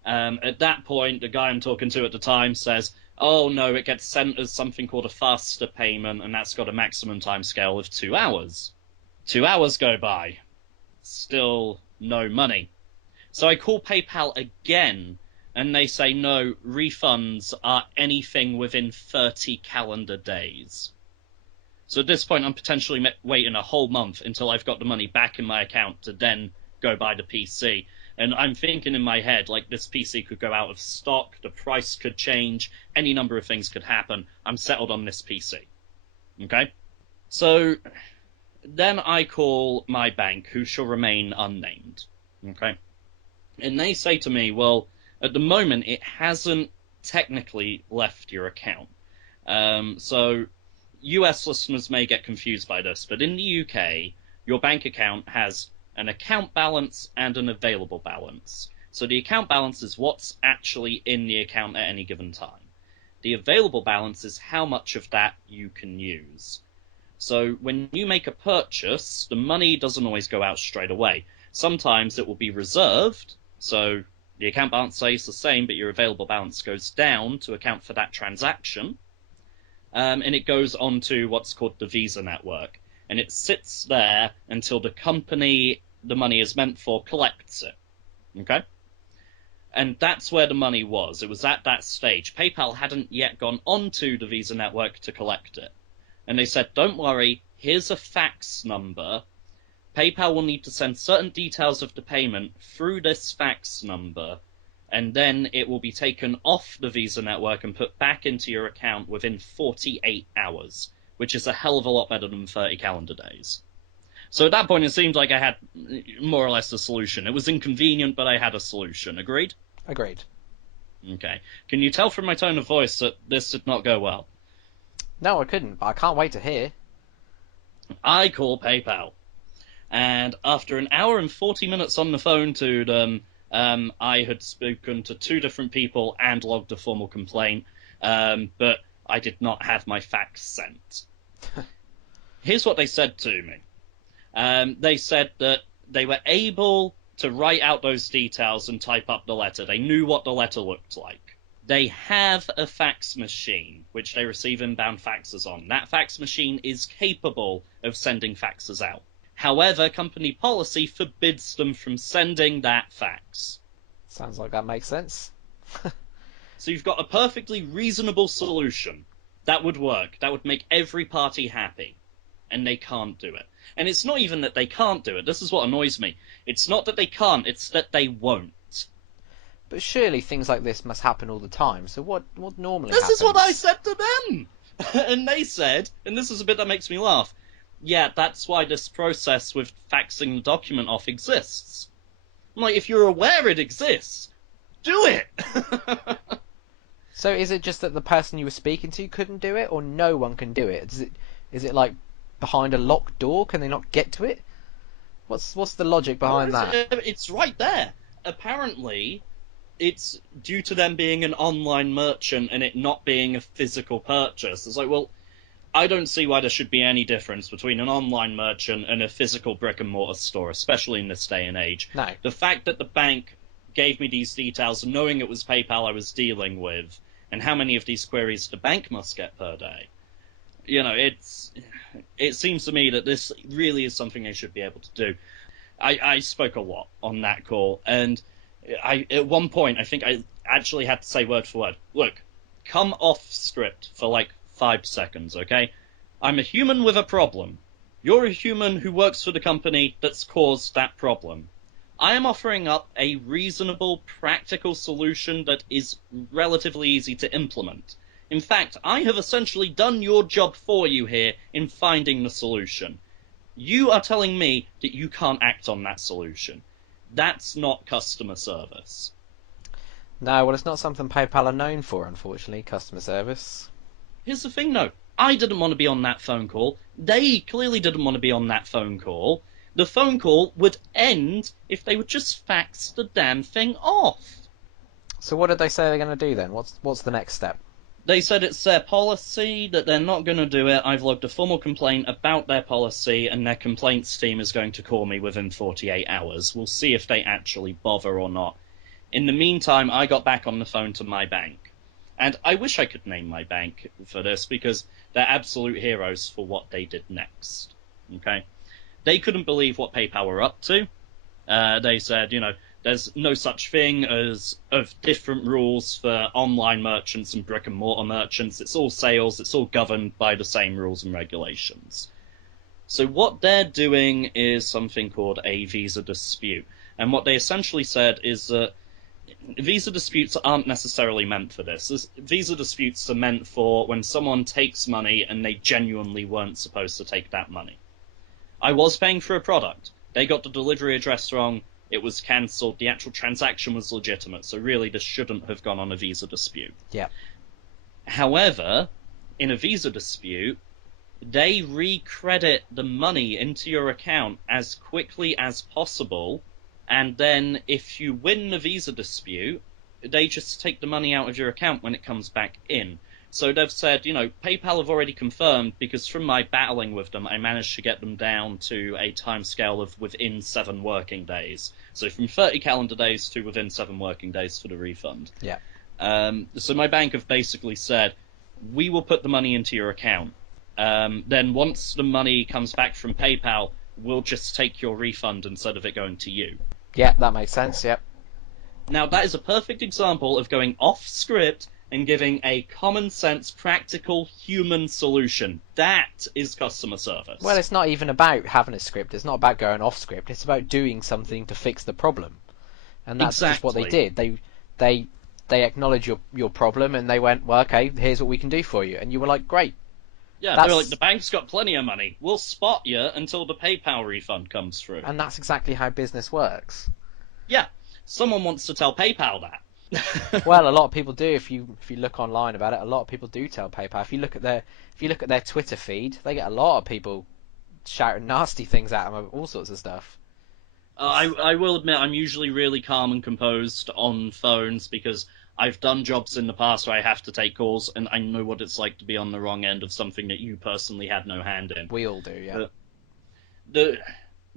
At that point, the guy I'm talking to at the time says, oh no, it gets sent as something called a faster payment, and that's got a maximum time scale of 2 hours. 2 hours go by. Still no money. So I call PayPal again, and they say no, refunds are anything within 30 calendar days. So at this point, I'm potentially waiting a whole month until I've got the money back in my account to then go buy the PC. And I'm thinking in my head, like, this PC could go out of stock, the price could change, any number of things could happen. I'm settled on this PC. Okay? So then I call my bank, who shall remain unnamed. Okay? And they say to me, well, at the moment, it hasn't technically left your account. So US listeners may get confused by this, but in the UK, your bank account has an account balance and an available balance. So the account balance is what's actually in the account at any given time. The available balance is how much of that you can use. So when you make a purchase, the money doesn't always go out straight away. Sometimes it will be reserved, so the account balance stays the same, but your available balance goes down to account for that transaction. And it goes on to what's called the Visa network. And it sits there until the company the money is meant for collects it. Okay? And that's where the money was. It was at that stage. PayPal hadn't yet gone onto the Visa network to collect it. And they said, don't worry, here's a fax number. PayPal will need to send certain details of the payment through this fax number, and then it will be taken off the Visa network and put back into your account within 48 hours, which is a hell of a lot better than 30 calendar days. So at that point, it seemed like I had more or less a solution. It was inconvenient, but I had a solution. Agreed? Agreed. Okay. Can you tell from my tone of voice that this did not go well? No, I couldn't, but I can't wait to hear. I call PayPal. And after an hour and 40 minutes on the phone to them, I had spoken to 2 different people and logged a formal complaint, but I did not have my fax sent. Here's what they said to me. They said that they were able to write out those details and type up the letter. They knew what the letter looked like. They have a fax machine, which they receive inbound faxes on. That fax machine is capable of sending faxes out. However, company policy forbids them from sending that fax. Sounds like that makes sense. So you've got a perfectly reasonable solution. That would work. That would make every party happy. And they can't do it. And it's not even that they can't do it. This is what annoys me. It's not that they can't, it's that they won't. But surely things like this must happen all the time. So what normally happens? This is what I said to them! And they said, and this is a bit that makes me laugh, yeah, that's why this process with faxing the document off exists. I'm like, if you're aware it exists, do it! So is it just that the person you were speaking to couldn't do it, or no one can do it? Is it like behind a locked door? Can they not get to it? What's the logic behind that? It's right there. Apparently, it's due to them being an online merchant and it not being a physical purchase. It's like, well, I don't see why there should be any difference between an online merchant and a physical brick-and-mortar store, especially in this day and age. No. The fact that the bank gave me these details, knowing it was PayPal I was dealing with, and how many of these queries the bank must get per day. You know, it seems to me that this really is something they should be able to do. I spoke a lot on that call, and at one point I think I actually had to say word for word, look, come off script for like 5 seconds, okay? I'm a human with a problem. You're a human who works for the company that's caused that problem. I am offering up a reasonable, practical solution that is relatively easy to implement. In fact, I have essentially done your job for you here in finding the solution. You are telling me that you can't act on that solution. That's not customer service. No, well, it's not something PayPal are known for, unfortunately, customer service. Here's the thing, though. I didn't want to be on that phone call. They clearly didn't want to be on that phone call. The phone call would end if they would just fax the damn thing off. So what did they say they're going to do then? What's the next step? They said it's their policy, that they're not going to do it. I've logged a formal complaint about their policy, and their complaints team is going to call me within 48 hours. We'll see if they actually bother or not. In the meantime, I got back on the phone to my bank. And I wish I could name my bank for this, because they're absolute heroes for what they did next. Okay? They couldn't believe what PayPal were up to. They said, there's no such thing as of different rules for online merchants and brick and mortar merchants. It's all sales. It's all governed by the same rules and regulations. So what they're doing is something called a visa dispute. And what they essentially said is that visa disputes aren't necessarily meant for this. Visa disputes are meant for when someone takes money and they genuinely weren't supposed to take that money. I was paying for a product. They got the delivery address wrong. It was cancelled. The actual transaction was legitimate. So really, this shouldn't have gone on a visa dispute. Yeah. However, in a visa dispute, they recredit the money into your account as quickly as possible. And then if you win the visa dispute, they just take the money out of your account when it comes back in. So they've said, PayPal have already confirmed, because from my battling with them, I managed to get them down to a timescale of within 7 working days. So from 30 calendar days to within 7 working days for the refund. Yeah. So my bank have basically said, we will put the money into your account. Then once the money comes back from PayPal, we'll just take your refund instead of it going to you. Yeah, that makes sense, yep. Now, that is a perfect example of going off script and giving a common sense, practical, human solution. That is customer service. Well, it's not even about having a script. It's not about going off script. It's about doing something to fix the problem. And that's just what they did. They acknowledged your problem, and they went, well, okay, here's what we can do for you. And you were like, great. Yeah, they were like, the bank's got plenty of money. We'll spot you until the PayPal refund comes through. And that's exactly how business works. Yeah. Someone wants to tell PayPal that. Well, a lot of people do. If you look online about it, a lot of people do tell PayPal. If you look at their Twitter feed, they get a lot of people shouting nasty things at them about all sorts of stuff. I will admit I'm usually really calm and composed on phones, because I've done jobs in the past where I have to take calls, and I know what it's like to be on the wrong end of something that you personally had no hand in. We all do, yeah.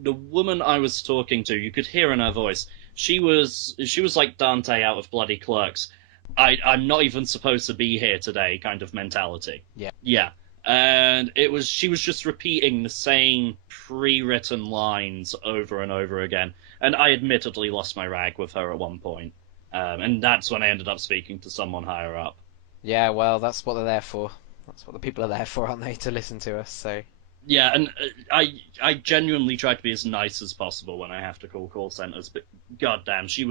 The woman I was talking to, you could hear in her voice, she was like Dante out of bloody Clerks. I'm not even supposed to be here today kind of mentality. Yeah. Yeah. And she was just repeating the same pre-written lines over and over again. And I admittedly lost my rag with her at one point. And that's when I ended up speaking to someone higher up. Yeah, well, that's what they're there for. That's what the people are there for, aren't they? To listen to us, so... Yeah, and I genuinely try to be as nice as possible when I have to call centers, but goddamn, she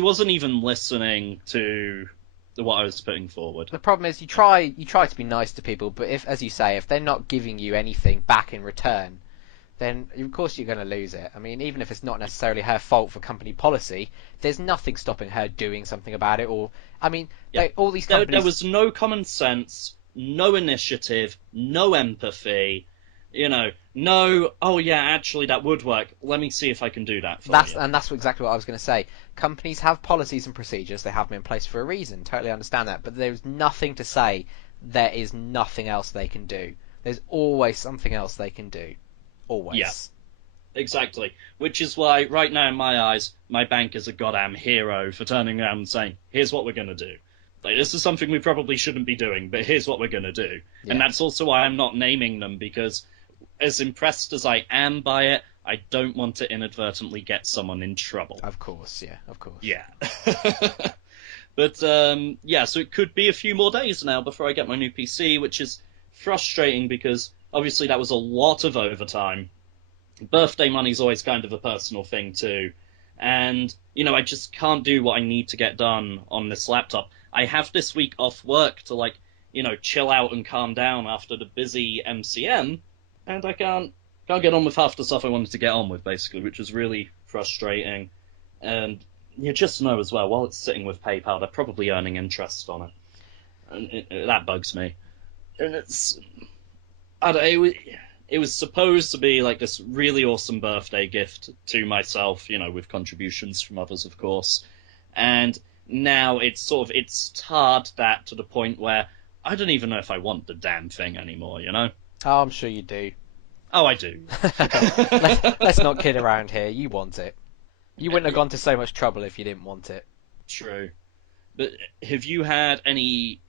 wasn't even listening to what I was putting forward. The problem is you try to be nice to people, but if, as you say, if they're not giving you anything back in return, then of course you're going to lose it. I mean, even if it's not necessarily her fault for company policy, there's nothing stopping her doing something about it. Or, I mean, all these companies... There was no common sense, no initiative, no empathy, no, oh yeah, actually that would work. Let me see if I can do that for you. And that's exactly what I was going to say. Companies have policies and procedures. They have them in place for a reason. Totally understand that. But there's nothing to say there is nothing else they can do. There's always something else they can do. Always. Yeah, exactly. Which is why, right now, in my eyes, my bank is a goddamn hero for turning around and saying, here's what we're going to do. Like, this is something we probably shouldn't be doing, but here's what we're going to do. Yeah. And that's also why I'm not naming them, because as impressed as I am by it, I don't want to inadvertently get someone in trouble. Of course, yeah, of course. Yeah. But, so it could be a few more days now before I get my new PC, which is frustrating because obviously that was a lot of overtime. Birthday money's always kind of a personal thing too. And, I just can't do what I need to get done on this laptop. I have this week off work to, chill out and calm down after the busy MCM, and I can't get on with half the stuff I wanted to get on with, basically, which is really frustrating. And you just know as well, while it's sitting with PayPal, they're probably earning interest on it. And that bugs me. And it was supposed to be like this really awesome birthday gift to myself, with contributions from others, of course. And now it's tarred that to the point where I don't even know if I want the damn thing anymore, Oh, I'm sure you do. Oh, I do. Let's not kid around here. You want it. You wouldn't have gone to so much trouble if you didn't want it. True. But have you had any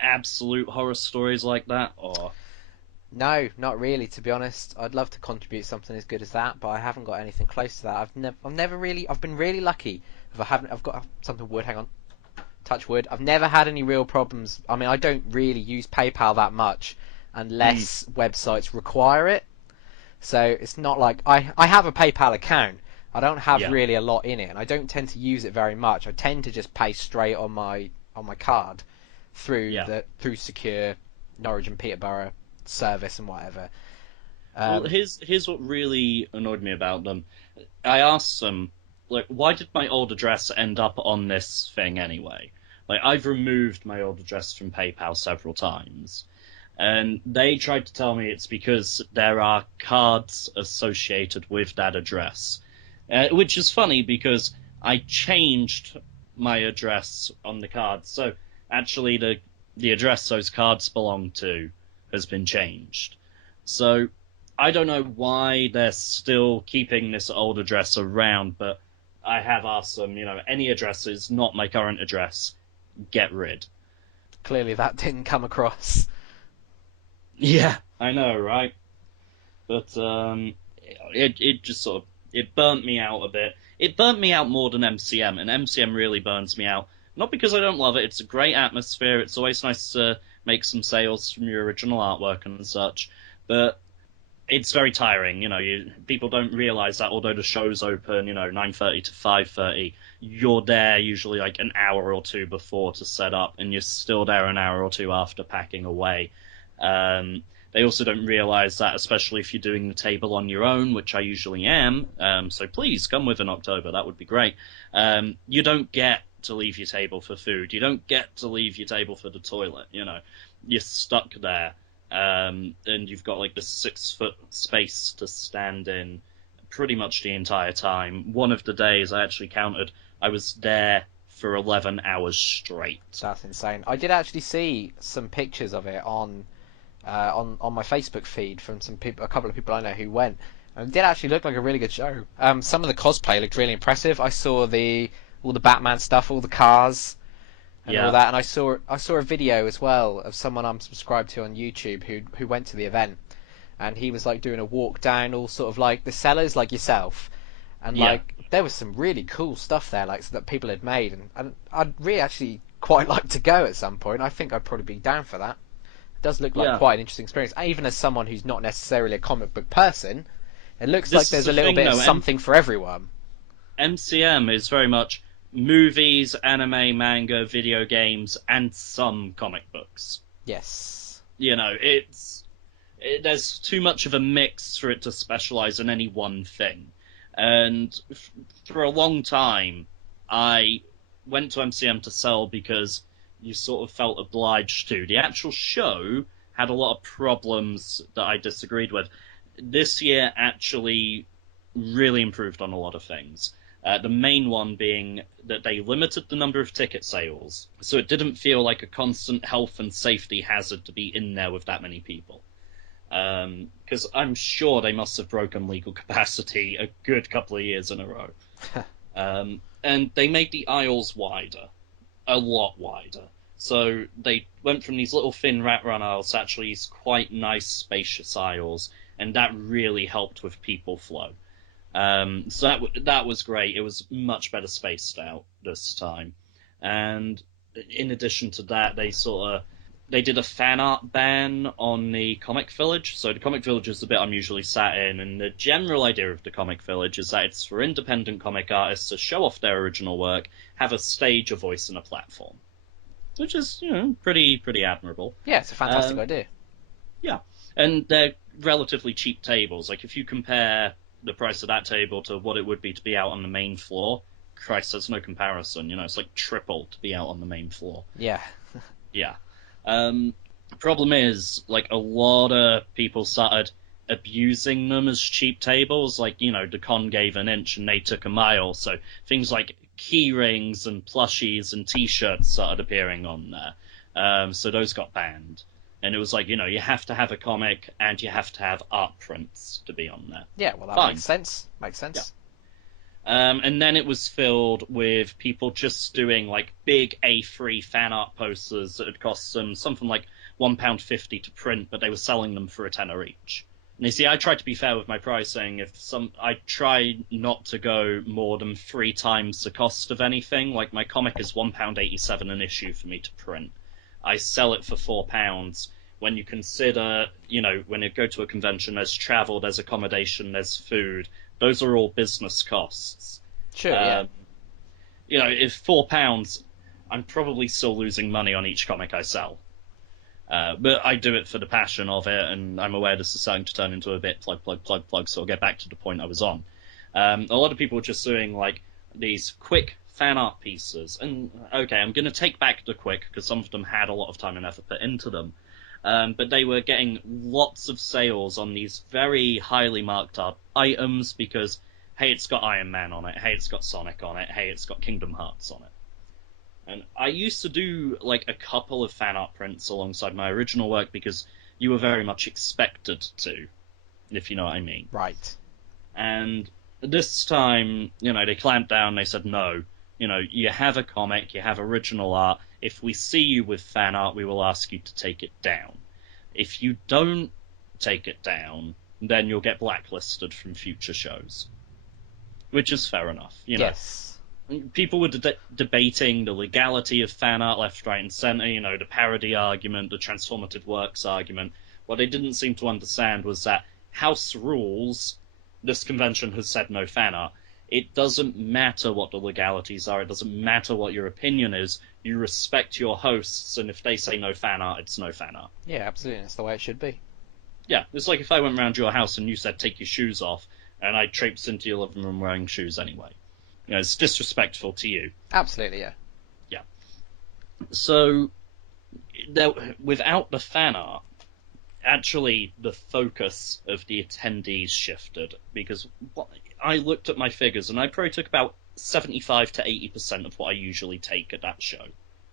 absolute horror stories like that, or? No, not really, to be honest. I'd love to contribute something as good as that, but I haven't got anything close to that. I've been really lucky. I've got something wood, hang on. Touch wood. I've never had any real problems. I mean, I don't really use PayPal that much unless websites require it. So it's not like I have a PayPal account. I don't have really a lot in it, and I don't tend to use it very much. I tend to just pay straight on my card through secure Norwich and Peterborough service and whatever. Well, here's what really annoyed me about them. I asked them, why did my old address end up on this thing anyway? I've removed my old address from PayPal several times, and they tried to tell me it's because there are cards associated with that address, which is funny because I changed my address on the card, so actually the address those cards belong to has been changed. So I don't know why they're still keeping this old address around, but I have asked them, any addresses not my current address, get rid. Clearly that didn't come across. Yeah, I know, right? But it just it burnt me out a bit. It burnt me out more than MCM, and MCM really burns me out. Not because I don't love it, it's a great atmosphere, it's always nice to make some sales from your original artwork and such, but it's very tiring, people don't realise that although the show's open, 9:30 to 5:30, you're there usually an hour or two before to set up, and you're still there an hour or two after packing away. They also don't realise that, especially if you're doing the table on your own, which I usually am, so please come with in October, that would be great. You don't get to leave your table for food, you don't get to leave your table for the toilet, you're stuck there. And you've got this 6-foot space to stand in pretty much the entire time. One of the days I actually counted, I was there for 11 hours straight. That's insane. I did actually see some pictures of it on my Facebook feed from a couple of people I know who went, and it did actually look like a really good show. Some of the cosplay looked really impressive. I saw all the Batman stuff, all the cars. And all that, and I saw a video as well of someone I'm subscribed to on YouTube who went to the event, and he was doing a walk down all sort of the cellars like yourself, and there was some really cool stuff there that people had made, and I'd really actually quite like to go at some point. I think I'd probably be down for that. It does look like quite an interesting experience, even as someone who's not necessarily a comic book person. It looks like there's a little bit of something for everyone. MCM is very much movies, anime, manga, video games, and some comic books. Yes. there's too much of a mix for it to specialize in any one thing. And for a long time, I went to MCM to sell because you sort of felt obliged to. The actual show had a lot of problems that I disagreed with. This year actually really improved on a lot of things. The main one being that they limited the number of ticket sales, so it didn't feel like a constant health and safety hazard to be in there with that many people. Because I'm sure they must have broken legal capacity a good couple of years in a row. And they made the aisles wider, a lot wider. So they went from these little thin rat run aisles to actually these quite nice spacious aisles, and that really helped with people flow. So that was great. It was much better spaced out this time. And in addition to that, they did a fan art ban on the Comic Village. So the Comic Village is the bit I'm usually sat in, and the general idea of the Comic Village is that it's for independent comic artists to show off their original work, have a stage, a voice, and a platform. Which is, pretty admirable. Yeah, it's a fantastic idea. Yeah. And they're relatively cheap tables. Like, if you compare the price of that table to what it would be to be out on the main floor, Christ, there's no comparison. It's like triple to be out on the main floor. Yeah. Yeah. The problem is, like, a lot of people started abusing them as cheap tables. Like, the con gave an inch and they took a mile. So things like key rings and plushies and T-shirts started appearing on there. So those got banned. And it was like, you have to have a comic and you have to have art prints to be on there. Yeah, well, that makes sense. Makes sense. Yeah. And then it was filled with people just doing, like, big A3 fan art posters that had cost them something like £1.50 to print, but they were selling them for $10 each. And you see, I tried to be fair with my pricing. I try not to go more than 3 times the cost of anything. Like, my comic is £1.87 an issue for me to print. I sell it for £4. When you consider, when you go to a convention, there's travel, there's accommodation, there's food. Those are all business costs. Sure, yeah. If £4, I'm probably still losing money on each comic I sell. But I do it for the passion of it, and I'm aware this is starting to turn into a bit plug, so I'll get back to the point I was on. A lot of people are just doing, like, these quick fan art pieces, and, okay, I'm going to take back the quick, because some of them had a lot of time and effort put into them. But they were getting lots of sales on these very highly marked up items because, hey, it's got Iron Man on it, hey, it's got Sonic on it, hey, it's got Kingdom Hearts on it. And I used to do, like, a couple of fan art prints alongside my original work because you were very much expected to, if you know what I mean. Right. And this time, they clamped down, they said, no, you have a comic, you have original art. If we see you with fan art, we will ask you to take it down. If you don't take it down, then you'll get blacklisted from future shows. Which is fair enough, Yes. People were debating the legality of fan art left, right, and center, the parody argument, the transformative works argument. What they didn't seem to understand was that house rules, this convention has said no fan art. It doesn't matter what the legalities are, it doesn't matter what your opinion is, you respect your hosts, and if they say no fan art, it's no fan art. Yeah, absolutely, that's the way it should be. Yeah, it's like if I went round your house and you said take your shoes off, and I traipsed into your living room wearing shoes anyway. It's disrespectful to you. Absolutely, yeah. Yeah. So, without the fan art, actually the focus of the attendees shifted, because I looked at my figures, and I probably took about 75 to 80% of what I usually take at that show.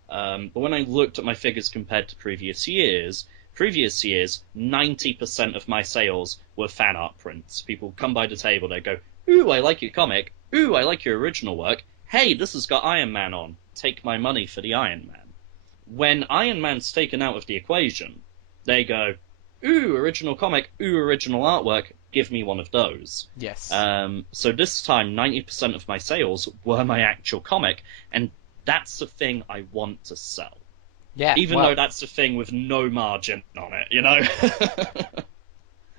But when I looked at my figures compared to previous years, 90% of my sales were fan art prints. People come by the table, they go, ooh, I like your comic. Ooh, I like your original work. Hey, this has got Iron Man on. Take my money for the Iron Man. When Iron Man's taken out of the equation, they go, ooh, original comic, ooh, original artwork, give me one of those. Yes. So this time, 90% of my sales were my actual comic, and that's the thing I want to sell. Yeah. Even though that's the thing with no margin on it,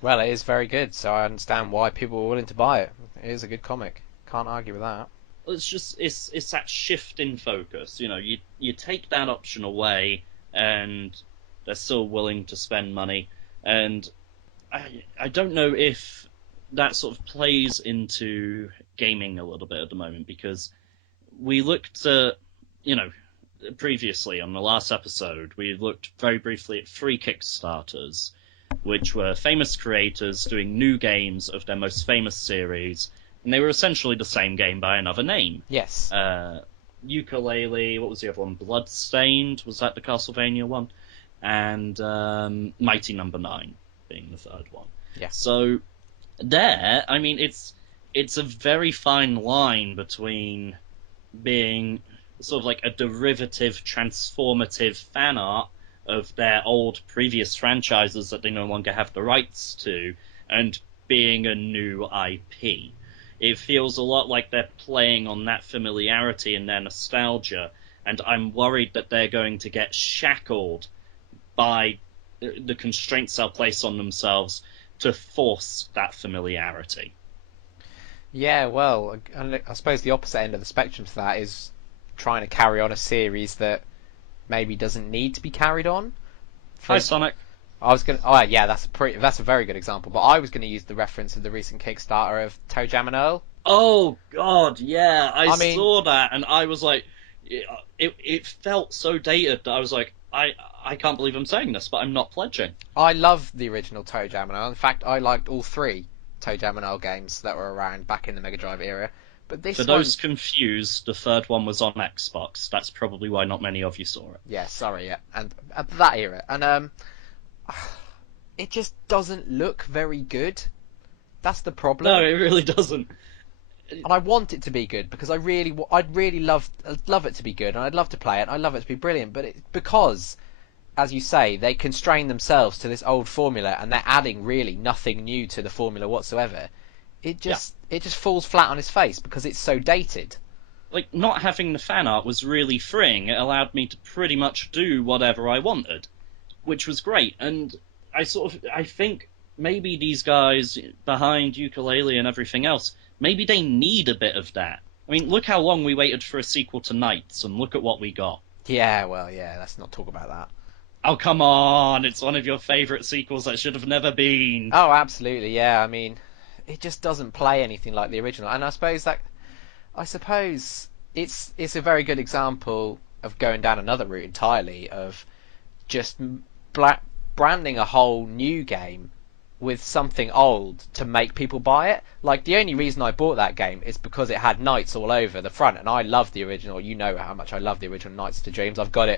Well, it is very good, so I understand why people are willing to buy it. It is a good comic. Can't argue with that. It's that shift in focus. You take that option away, and they're still willing to spend money. And I don't know if that sort of plays into gaming a little bit at the moment, because we looked at, previously on the last episode, we looked very briefly at 3 Kickstarters, which were famous creators doing new games of their most famous series, and they were essentially the same game by another name. Yes. Yooka-Laylee, what was the other one? Bloodstained, was that the Castlevania one? And Mighty Number 9 being the third one. Yeah. So there, I mean, it's a very fine line between being sort of like a derivative, transformative fan art of their old previous franchises that they no longer have the rights to, and being a new IP. It feels a lot like they're playing on that familiarity and their nostalgia, and I'm worried that they're going to get shackled by the constraints they'll place on themselves to force that familiarity. Yeah, well, I suppose the opposite end of the spectrum to that is trying to carry on a series that maybe doesn't need to be carried on. Hi, Sonic. I was going. Oh, yeah, that's a very good example. But I was going to use the reference of the recent Kickstarter of ToeJam and Earl. Oh God, yeah, I mean, saw that, and I was like, it felt so dated that I was like, I can't believe I'm saying this, but I'm not pledging. I love the original ToeJam and Earl. In fact, I liked all 3 ToeJam and Earl games that were around back in the Mega Drive era. But this For those confused, the third one was on Xbox. That's probably why not many of you saw it. Yeah, sorry, yeah, and at that era, and it just doesn't look very good. That's the problem. No, it really doesn't. And I want it to be good because I'd really love it to be good, and I'd love to play it. I'd love it to be brilliant, but because, as you say, they constrain themselves to this old formula, and they're adding really nothing new to the formula whatsoever. It just falls flat on its face because it's so dated. Like, not having the fan art was really freeing. It allowed me to pretty much do whatever I wanted, which was great. And I think maybe these guys behind Yooka-Laylee and everything else, maybe they need a bit of that. I mean, look how long we waited for a sequel to Nights, and look at what we got. Yeah, well, yeah, let's not talk about that. Oh, come on! It's one of your favourite sequels that should have never been. Oh, absolutely, yeah. I mean, it just doesn't play anything like the original, and I suppose it's a very good example of going down another route entirely of just branding a whole new game with something old to make people buy it. Like, the only reason I bought that game is because it had Knights all over the front, and I love the original. You know how much I love the original Knights to Dreams. I thought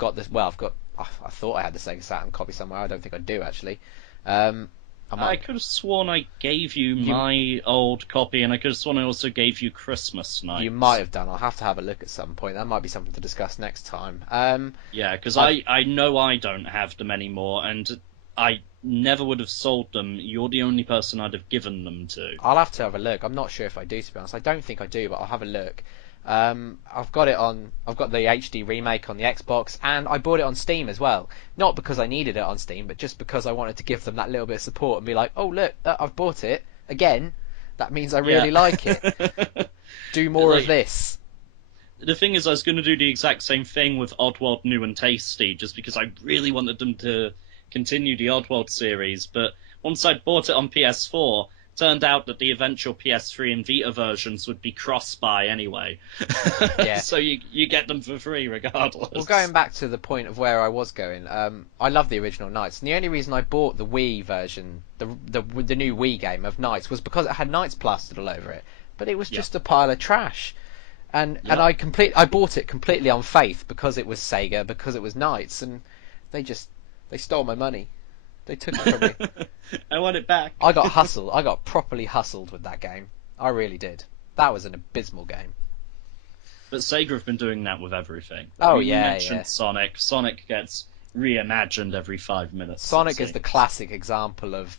I had the Sega Saturn copy somewhere. I don't think I do, actually. I could have sworn I gave you my old copy, and I could have sworn I also gave you Christmas Nights. You might have done. I'll have to have a look at some point. That might be something to discuss next time. Yeah, because I know I don't have them anymore, and I never would have sold them. You're the only person I'd have given them to. I'll have to have a look. I'm not sure if I do, to be honest. I don't think I do, but I'll have a look. I've got the HD remake on the Xbox, and I bought it on Steam as well. Not because I needed it on Steam, but just because I wanted to give them that little bit of support and be like, oh look, I've bought it again. That means I really like it. Do more of this. The thing is, I was going to do the exact same thing with Oddworld New and Tasty, just because I really wanted them to continue the Oddworld series. But once I'd bought it on PS4, turned out that the eventual PS3 and Vita versions would be cross-buy anyway. Yeah. So you get them for free regardless. Well, going back to the point of where I was going, I love the original Knights, and the only reason I bought the Wii version, the new Wii game of Knights, was because it had Knights plastered all over it. But it was just a pile of trash. And I bought it completely on faith because it was Sega, because it was Knights, and they stole my money. They took it from me. I want it back. I got hustled. I got properly hustled with that game. I really did. That was an abysmal game. But Sega have been doing that with everything. Oh, You yeah, mentioned yeah. Sonic. Sonic gets reimagined every 5 minutes. Sonic is the classic example of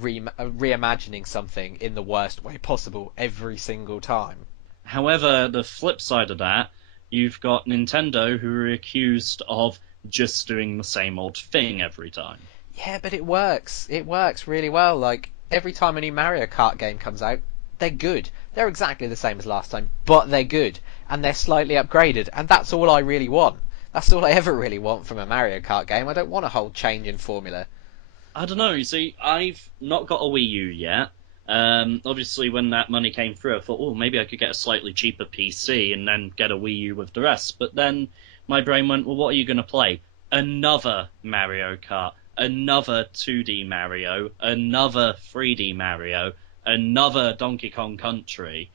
reimagining something in the worst way possible every single time. However, the flip side of that, you've got Nintendo, who are accused of just doing the same old thing every time. Yeah, but it works. It works really well. Like, every time a new Mario Kart game comes out, they're good. They're exactly the same as last time, but they're good. And they're slightly upgraded. And that's all I really want. That's all I ever really want from a Mario Kart game. I don't want a whole change in formula. I don't know. You see, I've not got a Wii U yet. Obviously, when that money came through, I thought, oh, maybe I could get a slightly cheaper PC and then get a Wii U with the rest. But then my brain went, well, what are you going to play? Another Mario Kart, another 2D Mario, another 3D Mario, another Donkey Kong Country.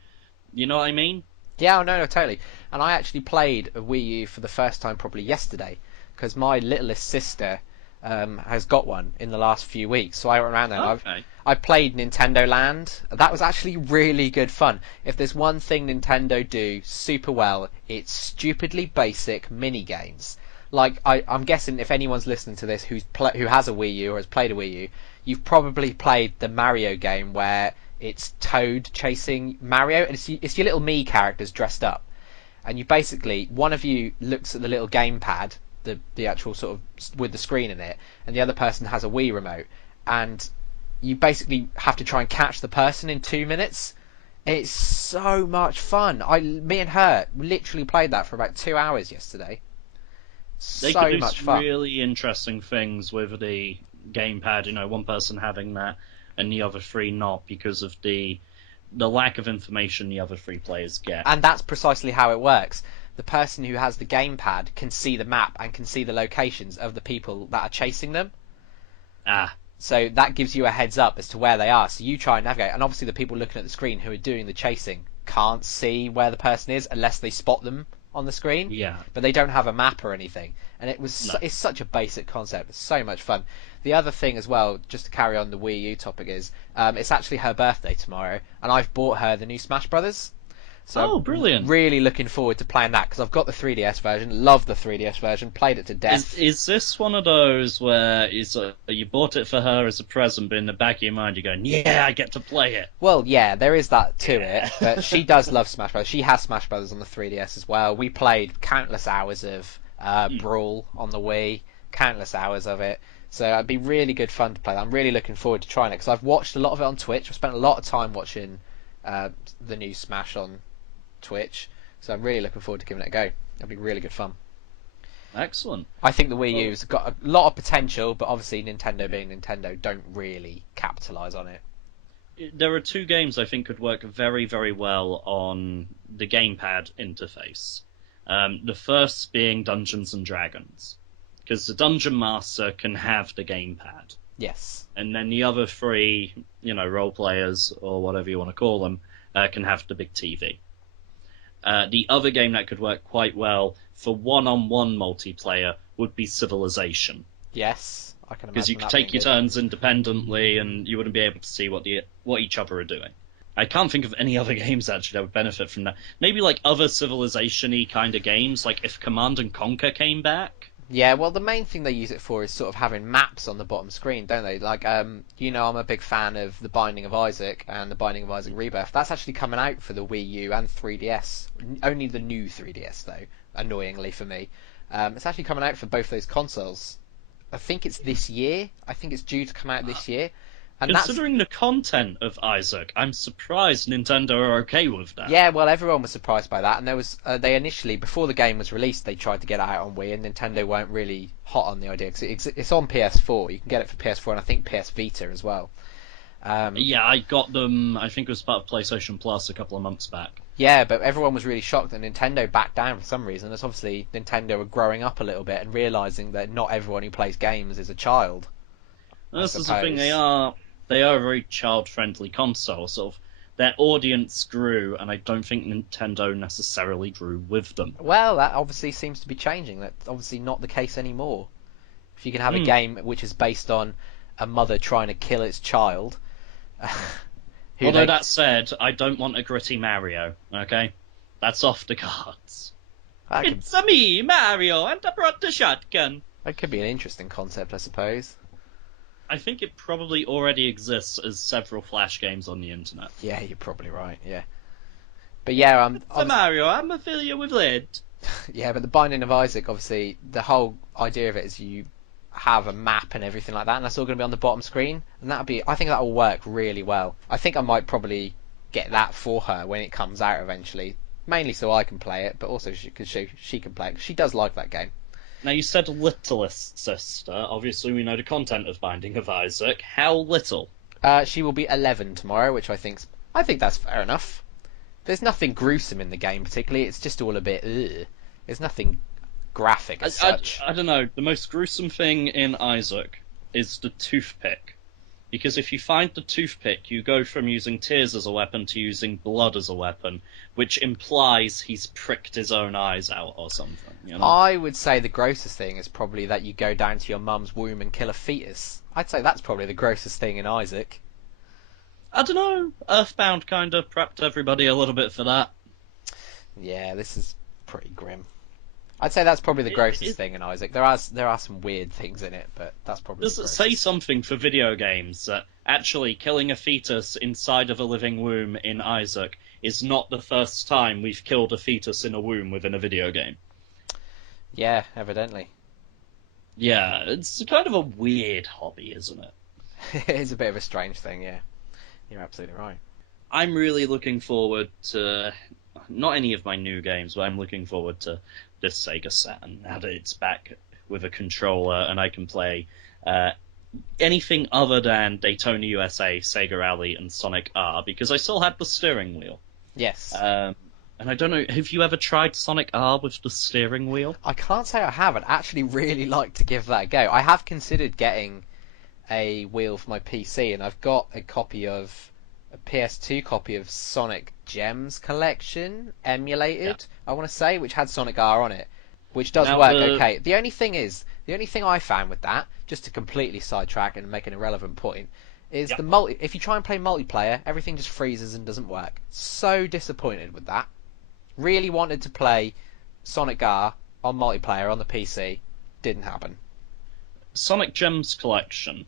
You know what I mean? Yeah, no, totally. And I actually played a Wii U for the first time probably yesterday because my littlest sister has got one in the last few weeks. So I went around there and Okay. I played Nintendo Land. That was actually really good fun. If there's one thing Nintendo do super well, it's stupidly basic mini games. Like I'm guessing if anyone's listening to this who has a Wii U or has played a Wii U, you've probably played the Mario game where it's Toad chasing Mario, and it's your little Mii characters dressed up, and you basically one of you looks at the little gamepad, the actual sort of with the screen in it, and the other person has a Wii remote, and you basically have to try and catch the person in 2 minutes. It's so much fun. Me and her literally played that for about 2 hours yesterday. They So could do much some fun. really interesting things with the gamepad. You know, one person having that and the other three not because of the lack of information the other three players get. And that's precisely how it works. The person who has the gamepad can see the map and can see the locations of the people that are chasing them. Ah, So that gives you a heads up as to where they are. So you try and navigate. And obviously the people looking at the screen who are doing the chasing can't see where the person is unless they spot them on the screen. yeah. But they don't have a map or anything. And No. it's such a basic concept. It's so much fun. The other thing as well, just to carry on the Wii U topic, is it's actually her birthday tomorrow, and I've bought her the new Smash Brothers. So Oh, brilliant. really looking forward to playing that because I've got the 3DS version, love the 3DS version, played it to death. Is this one of those where you bought it for her as a present, but in the back of your mind you're going, yeah, I get to play it? Well, yeah, there is that to it, but she does love Smash Brothers. She has Smash Brothers on the 3DS as well. We played countless hours of Brawl on the Wii, countless hours of it. So it'd be really good fun to play that. I'm really looking forward to trying it because I've watched a lot of it on Twitch. I've spent a lot of time watching the new Smash on Twitch, so I'm really looking forward to giving it a go. It'll be really good fun. Excellent. I think the Wii U's got a lot of potential, but obviously Nintendo being Nintendo don't really capitalise on it. There are two games I think could work very, very well on the gamepad interface. The first being Dungeons and Dragons, because the Dungeon Master can have the gamepad, Yes. and then the other three, role players or whatever you want to call them, can have the big TV. The other game that could work quite well for one-on-one multiplayer would be Civilization. Yes, I can imagine Because you could that take being your good. turns independently, and you wouldn't be able to see what each other are doing. I can't think of any other games actually that would benefit from that. Maybe like other Civilization-y kind of games, like if Command and Conquer came back. Yeah, well, the main thing they use it for is sort of having maps on the bottom screen, don't they? Like, I'm a big fan of The Binding of Isaac and The Binding of Isaac Rebirth. That's actually coming out for the Wii U and 3DS. Only the new 3DS, though, annoyingly for me. It's actually coming out for both those consoles. I think it's this year. I think it's due to come out this year. And Considering the content of Isaac, I'm surprised Nintendo are okay with that. yeah, well, everyone was surprised by that, and there was they initially before the game was released, they tried to get it out on Wii, and Nintendo weren't really hot on the idea because it's on PS4. You can get it for PS4 and I think PS Vita as well. Yeah, I got them. I think it was part of PlayStation Plus a couple of months back. Yeah, but everyone was really shocked that Nintendo backed down for some reason. It's obviously Nintendo were growing up a little bit and realizing that not everyone who plays games is a child. This is the thing. suppose. They are a very child-friendly console. Sort of their audience grew, and I don't think Nintendo necessarily grew with them. Well, that obviously seems to be changing. That's obviously not the case anymore. If you can have a game which is based on a mother trying to kill its child. Although that said, I don't want a gritty Mario, okay? That's off the cards. It's a me, Mario, and I brought the shotgun. That could be an interesting concept, I suppose. I think it probably already exists as several Flash games on the internet. Yeah, you're probably right, yeah. But yeah, It's a Mario, I'm familiar with it. yeah, but the Binding of Isaac, obviously, the whole idea of it is you have a map and everything like that, and that's all going to be on the bottom screen, and I think that will work really well. I think I might probably get that for her when it comes out eventually, mainly so I can play it, but also because she can play it. She does like that game. Now, you said littlest sister. Obviously, we know the content of Binding of Isaac. How little? She will be 11 tomorrow, which I think that's fair enough. There's nothing gruesome in the game particularly. It's just all a bit. Ugh. There's nothing graphic as such. I don't know. The most gruesome thing in Isaac is the toothpick. Because if you find the toothpick, you go from using tears as a weapon to using blood as a weapon, which implies he's pricked his own eyes out or something. You know? I would say the grossest thing is probably that you go down to your mum's womb and kill a fetus. I'd say that's probably the grossest thing in Isaac. I don't know. Earthbound kind of prepped everybody a little bit for that. Yeah, this is pretty grim. I'd say that's probably the grossest thing in Isaac. There are some weird things in it, but that's probably. Does it say something for video games that actually killing a fetus inside of a living womb in Isaac is not the first time we've killed a fetus in a womb within a video game? Yeah, evidently. Yeah, it's kind of a weird hobby, isn't it? It is a bit of a strange thing, yeah. You're absolutely right. I'm really looking forward to not any of my new games, but I'm looking forward to this Sega Saturn now that it's back with a controller and I can play anything other than Daytona USA, Sega Rally, and Sonic R, because I still had the steering wheel. Yes. And I don't know, have you ever tried Sonic R with the steering wheel? I can't say I have. I'd actually really like to give that a go. I have considered getting a wheel for my PC, and I've got a PS2 copy of Sonic Gems Collection emulated, I want to say, which had Sonic R on it, which does work okay. The only thing I found with that, just to completely sidetrack and make an irrelevant point, is if you try and play multiplayer, everything just freezes and doesn't work. So disappointed with that. Really wanted to play Sonic R on multiplayer on the PC. Didn't happen. Sonic Gems Collection.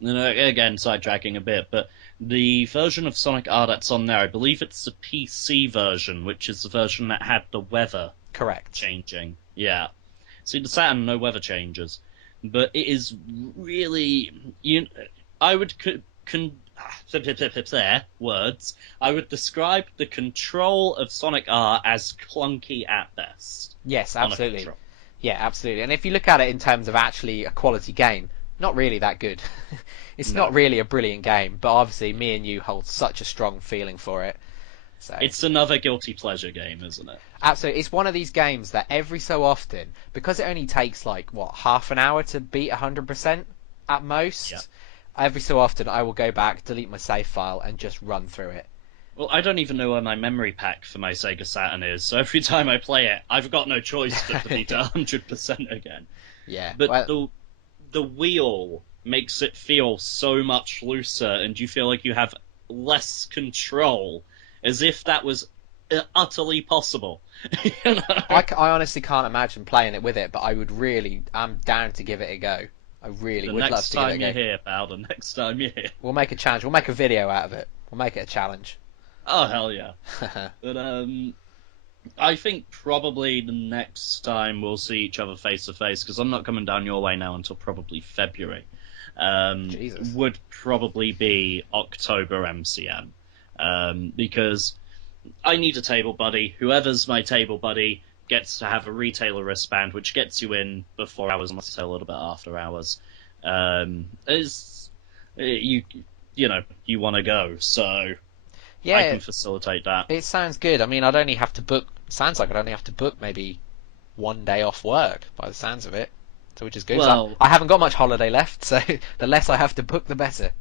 Again, sidetracking a bit, but the version of Sonic R that's on there, I believe it's the PC version, which is the version that had the weather changing. Yeah. See, the Saturn, no weather changes. But it is really... I would... I would describe the control of Sonic R as clunky at best. Yes, absolutely. Yeah, absolutely. And if you look at it in terms of actually a quality game, not really that good. It's not really a brilliant game, but obviously me and you hold such a strong feeling for it. So. It's another guilty pleasure game, isn't it? Absolutely. It's one of these games that every so often, because it only takes half an hour to beat 100% at most, every so often I will go back, delete my save file, and just run through it. Well, I don't even know where my memory pack for my Sega Saturn is, so every time I play it, I've got no choice but to beat 100% again. Yeah. But the wheel makes it feel so much looser, and you feel like you have less control, as if that was utterly possible. You know? I honestly can't imagine playing it with it, but I'm down to give it a go. I really would love to give it a go. The next time you're here, pal, the next time you're here. We'll make a challenge. We'll make a video out of it. We'll make it a challenge. Oh, hell yeah. But, I think probably the next time we'll see each other face to face, because I'm not coming down your way now until probably February, would probably be October MCM. Because I need a table buddy. Whoever's my table buddy gets to have a retailer wristband, which gets you in before hours, and a little bit after hours. You want to go, so yeah, I can facilitate that. It sounds good. I mean, I'd only have to book maybe one day off work by the sounds of it, so which is good. Well, I haven't got much holiday left, so the less I have to book, the better.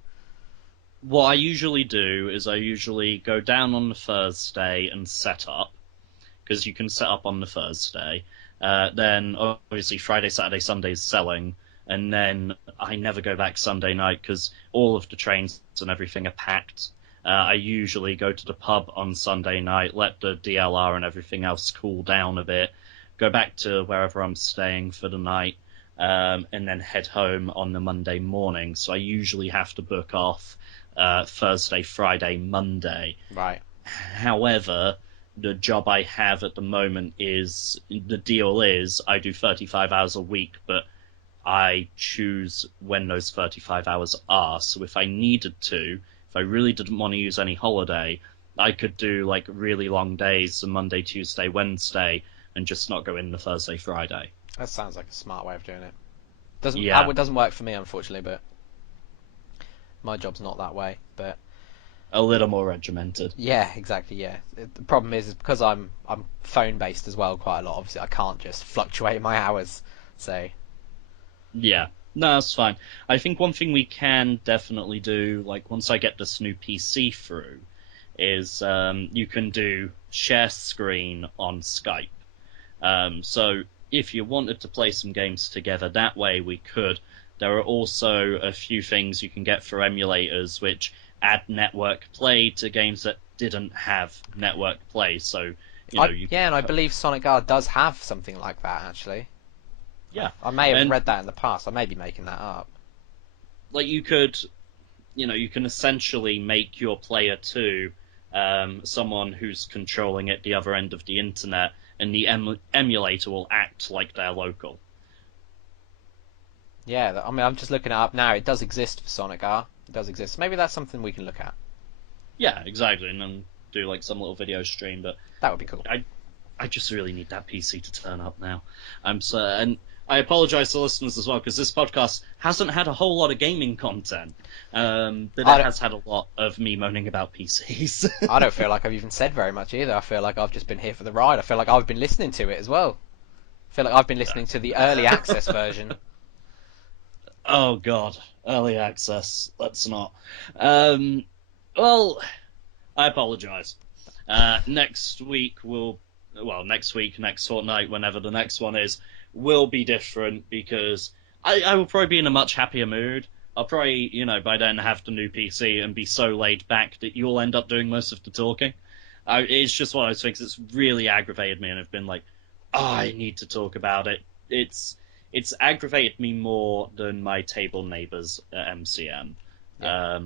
What I usually do is I usually go down on the Thursday and set up, because you can set up on the Thursday. Then, obviously, Friday, Saturday, Sunday is selling, and then I never go back Sunday night because all of the trains and everything are packed. I usually go to the pub on Sunday night, let the DLR and everything else cool down a bit, go back to wherever I'm staying for the night, and then head home on the Monday morning. So I usually have to book off Thursday, Friday, Monday. Right. However, the job I have at the moment the deal is I do 35 hours a week, but I choose when those 35 hours are. So if I needed to, if I really didn't want to use any holiday, I could do really long days, the Monday, Tuesday, Wednesday, and just not go in the Thursday, Friday. That sounds like a smart way of doing it. Doesn't Yeah. That doesn't work for me, unfortunately, but my job's not that way. But A little more regimented. yeah, exactly. Yeah, the problem is because I'm phone based as well quite a lot. Obviously, I can't just fluctuate my hours. So Yeah. No, that's fine. I think one thing we can definitely do, like once I get this new PC through, is you can do share screen on Skype. So if you wanted to play some games together that way, we could. There are also a few things you can get for emulators which add network play to games that didn't have network play. So, and I believe Sonic R does have something like that actually. Yeah. I may have And read that in the past. I may be making that up. like you could, you can essentially make your player 2 someone who's controlling at the other end of the internet, and the emulator will act like they're local. Yeah, I mean, I'm just looking it up now. It does exist for Sonic R. It does exist. Maybe that's something we can look at. Yeah, exactly, and then do like some little video stream. But That would be cool. I just really need that PC to turn up now. And I apologise to listeners as well, because this podcast hasn't had a whole lot of gaming content, but it has had a lot of me moaning about PCs. I don't feel like I've even said very much either. I feel like I've just been here for the ride. I feel like I've been listening to it as well. I feel like I've been listening to the early access version. Oh god, early access. Let's not. Well, I apologise. Next week, next fortnight, whenever the next one is, will be different, because I will probably be in a much happier mood. I'll probably, by then have the new PC and be so laid back that you'll end up doing most of the talking. It's just one of those things that's really aggravated me, and I've been like, I need to talk about it. It's aggravated me more than my table neighbours at MCM. Yeah.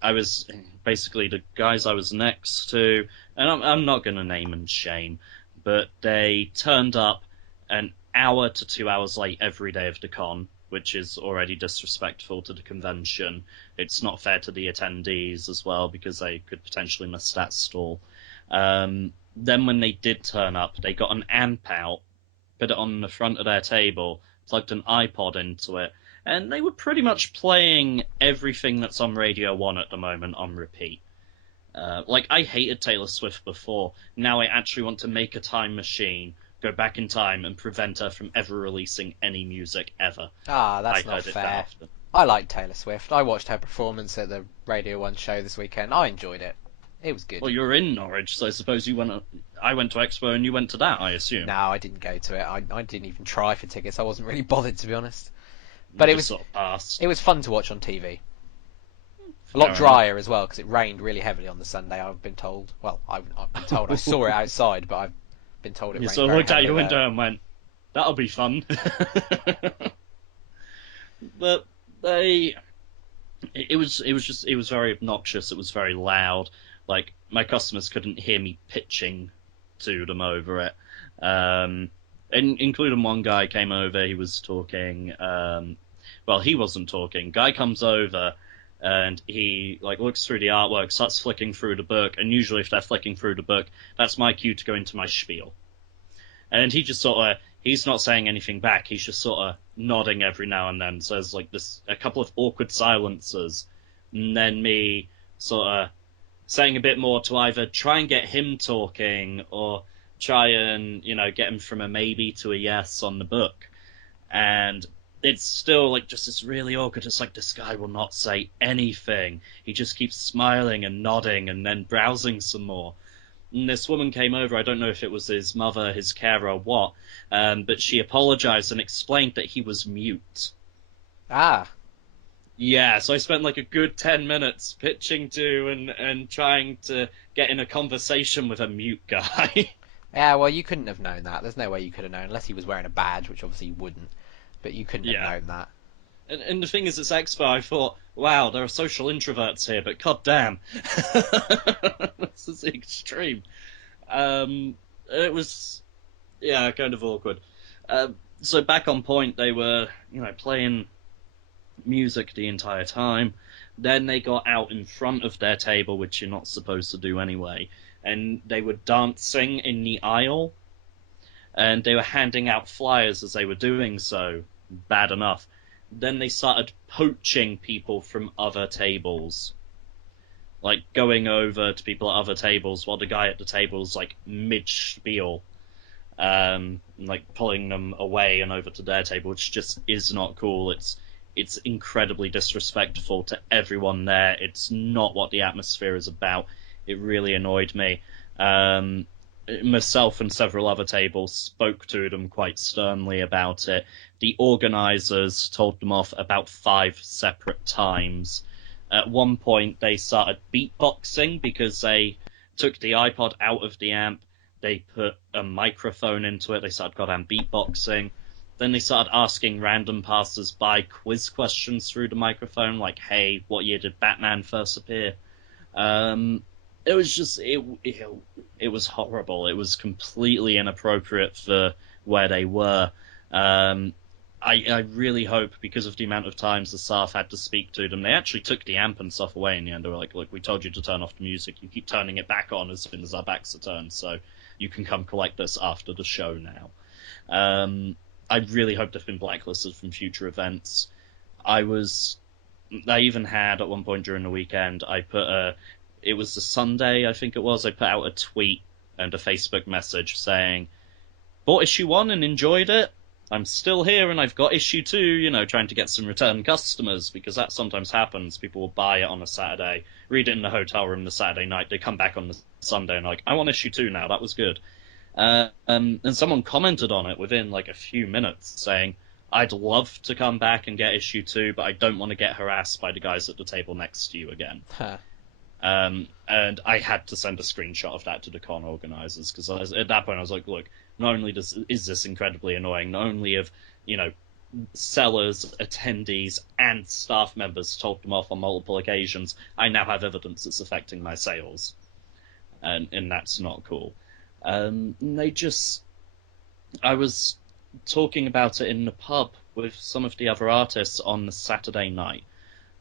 I was basically the guys I was next to, and I'm not going to name and shame, but they turned up an hour to 2 hours late every day of the con, which is already disrespectful to the convention. It's not fair to the attendees as well, because they could potentially miss that stall. Then when they did turn up, they got an amp out, put it on the front of their table, plugged an iPod into it, and they were pretty much playing everything that's on Radio 1 at the moment on repeat. I hated Taylor Swift before. Now I actually want to make a time machine, go back in time, and prevent her from ever releasing any music ever. That's not fair. I like Taylor Swift. I watched her performance at the Radio 1 show this weekend. I enjoyed it. It was good. Well, you're in Norwich, so I suppose you went. I went to Expo and you went to that, I assume. No, I didn't go to it. I didn't even try for tickets. I wasn't really bothered, to be honest. But it was sort of passed. It was fun to watch on TV. A lot drier as well, because it rained really heavily on the Sunday. I've been told. Well, I've been told. I saw it outside, but I've been told it rained. You sort of looked out your window and went, "That'll be fun." But it was very obnoxious. It was very loud. Like, my customers couldn't hear me pitching to them over it. And including one guy came over, he was talking. Well, he wasn't talking. Guy comes over and he looks through the artwork, starts flicking through the book, and usually if they're flicking through the book, that's my cue to go into my spiel. And he just he's not saying anything back. He's just sort of nodding every now and then. So there's a couple of awkward silences, and then me sort of saying a bit more to either try and get him talking or try and, get him from a maybe to a yes on the book. And it's still just this really awkward. It's like, this guy will not say anything. He just keeps smiling and nodding and then browsing some more. And this woman came over. I don't know if it was his mother, his carer, or what, but she apologized and explained that he was mute. Ah. Yeah, so I spent a good 10 minutes pitching to and trying to get in a conversation with a mute guy. Yeah, well, you couldn't have known that. There's no way you could have known, unless he was wearing a badge, which obviously you wouldn't. But you couldn't have known that. And the thing is, it's Expo, I thought, wow, there are social introverts here, but goddamn. This is the extreme. It was, kind of awkward. So back on point, they were, playing music the entire time. Then they got out in front of their table, which you're not supposed to do anyway, and they were dancing in the aisle. and they were handing out flyers as they were doing so. Bad enough. Then they started poaching people from other tables. Like, going over to people at other tables while the guy at the table's, like, mid-spiel. Like, pulling them away and over to their table, which just is not cool. It's incredibly disrespectful to everyone there. It's not what the atmosphere is about. It really annoyed me. Myself and several other tables spoke to them quite sternly about it. The organisers told them off about 5 separate times. At one point, they started beatboxing because they took the iPod out of the amp. They put a microphone into it. They started goddamn beatboxing. Then they started asking random passers-by quiz questions through the microphone, like, hey, what year did Batman first appear? It was just, it was horrible. It was completely inappropriate for where they were. I really hope, because of the amount of times the staff had to speak to them, they actually took the amp and stuff away in the end. They were like, look, we told you to turn off the music. You keep turning it back on as soon as our backs are turned, so you can come collect us after the show now. I really hope they've been blacklisted from future events. I even had, at one point during the weekend, it was the Sunday, I think it was, I put out a tweet and a Facebook message saying, bought issue 1 and enjoyed it. I'm still here and I've got issue 2, trying to get some return customers, because that sometimes happens. People will buy it on a Saturday, read it in the hotel room the Saturday night, they come back on the Sunday and like, I want issue 2 now, that was good. And someone commented on it within like a few minutes saying, I'd love to come back and get issue 2, but I don't want to get harassed by the guys at the table next to you again. And I had to send a screenshot of that to the con organisers, because at that point I was like, look, not only is this incredibly annoying, not only have, sellers, attendees, and staff members told them off on multiple occasions, I now have evidence it's affecting my sales. And that's not cool. I was talking about it in the pub with some of the other artists on the Saturday night,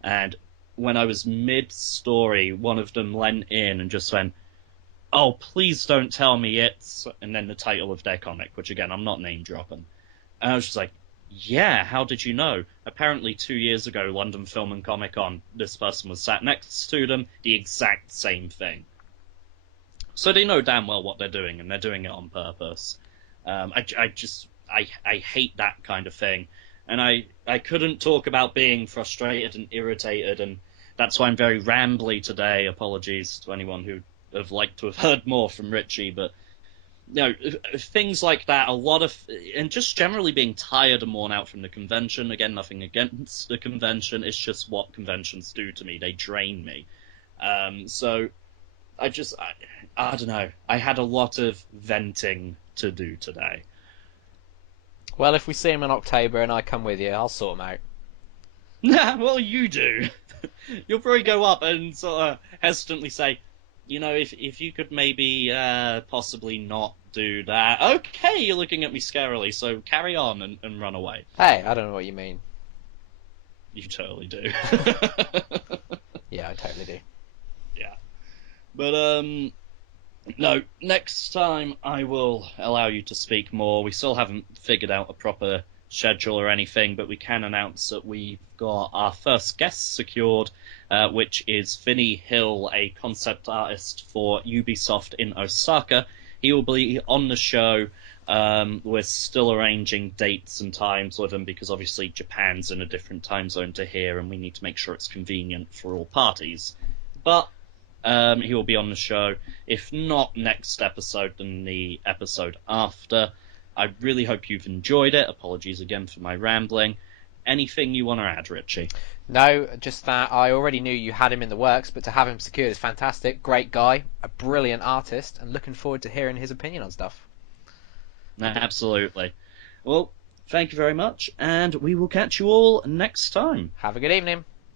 and when I was mid-story, one of them leant in and just went, oh, please don't tell me it's... and then the title of their comic, which, again, I'm not name-dropping. And I was just like, yeah, how did you know? Apparently 2 years ago, London Film and Comic Con, this person was sat next to them, the exact same thing. So they know damn well what they're doing, and they're doing it on purpose. I hate that kind of thing. And I couldn't talk about being frustrated and irritated, and that's why I'm very rambly today. Apologies to anyone who have liked to have heard more from Richie, but things like that, and just generally being tired and worn out from the convention. Again, nothing against the convention, it's just what conventions do to me. They drain me. So I don't know. I had a lot of venting to do today. Well, if we see him in October and I come with you, I'll sort him out. Nah, well, you do. You'll probably go up and sort of hesitantly say, if you could maybe possibly not do that. Okay, you're looking at me scarily, so carry on and run away. Hey, I don't know what you mean. You totally do. Yeah, I totally do. Yeah. But, no, next time I will allow you to speak more. We still haven't figured out a proper schedule or anything, but we can announce that we've got our first guest secured, which is Vinny Hill, a concept artist for Ubisoft in Osaka. He will be on the show. We're still arranging dates and times with him because obviously Japan's in a different time zone to here, and we need to make sure it's convenient for all parties. But he will be on the show. If not next episode, then the episode after. I really hope you've enjoyed it. Apologies again for my rambling. Anything you want to add, Richie? No, just that I already knew you had him in the works, but to have him secured is fantastic. Great guy, a brilliant artist, and looking forward to hearing his opinion on stuff. Absolutely. Well, thank you very much, and we will catch you all next time. Have a good evening.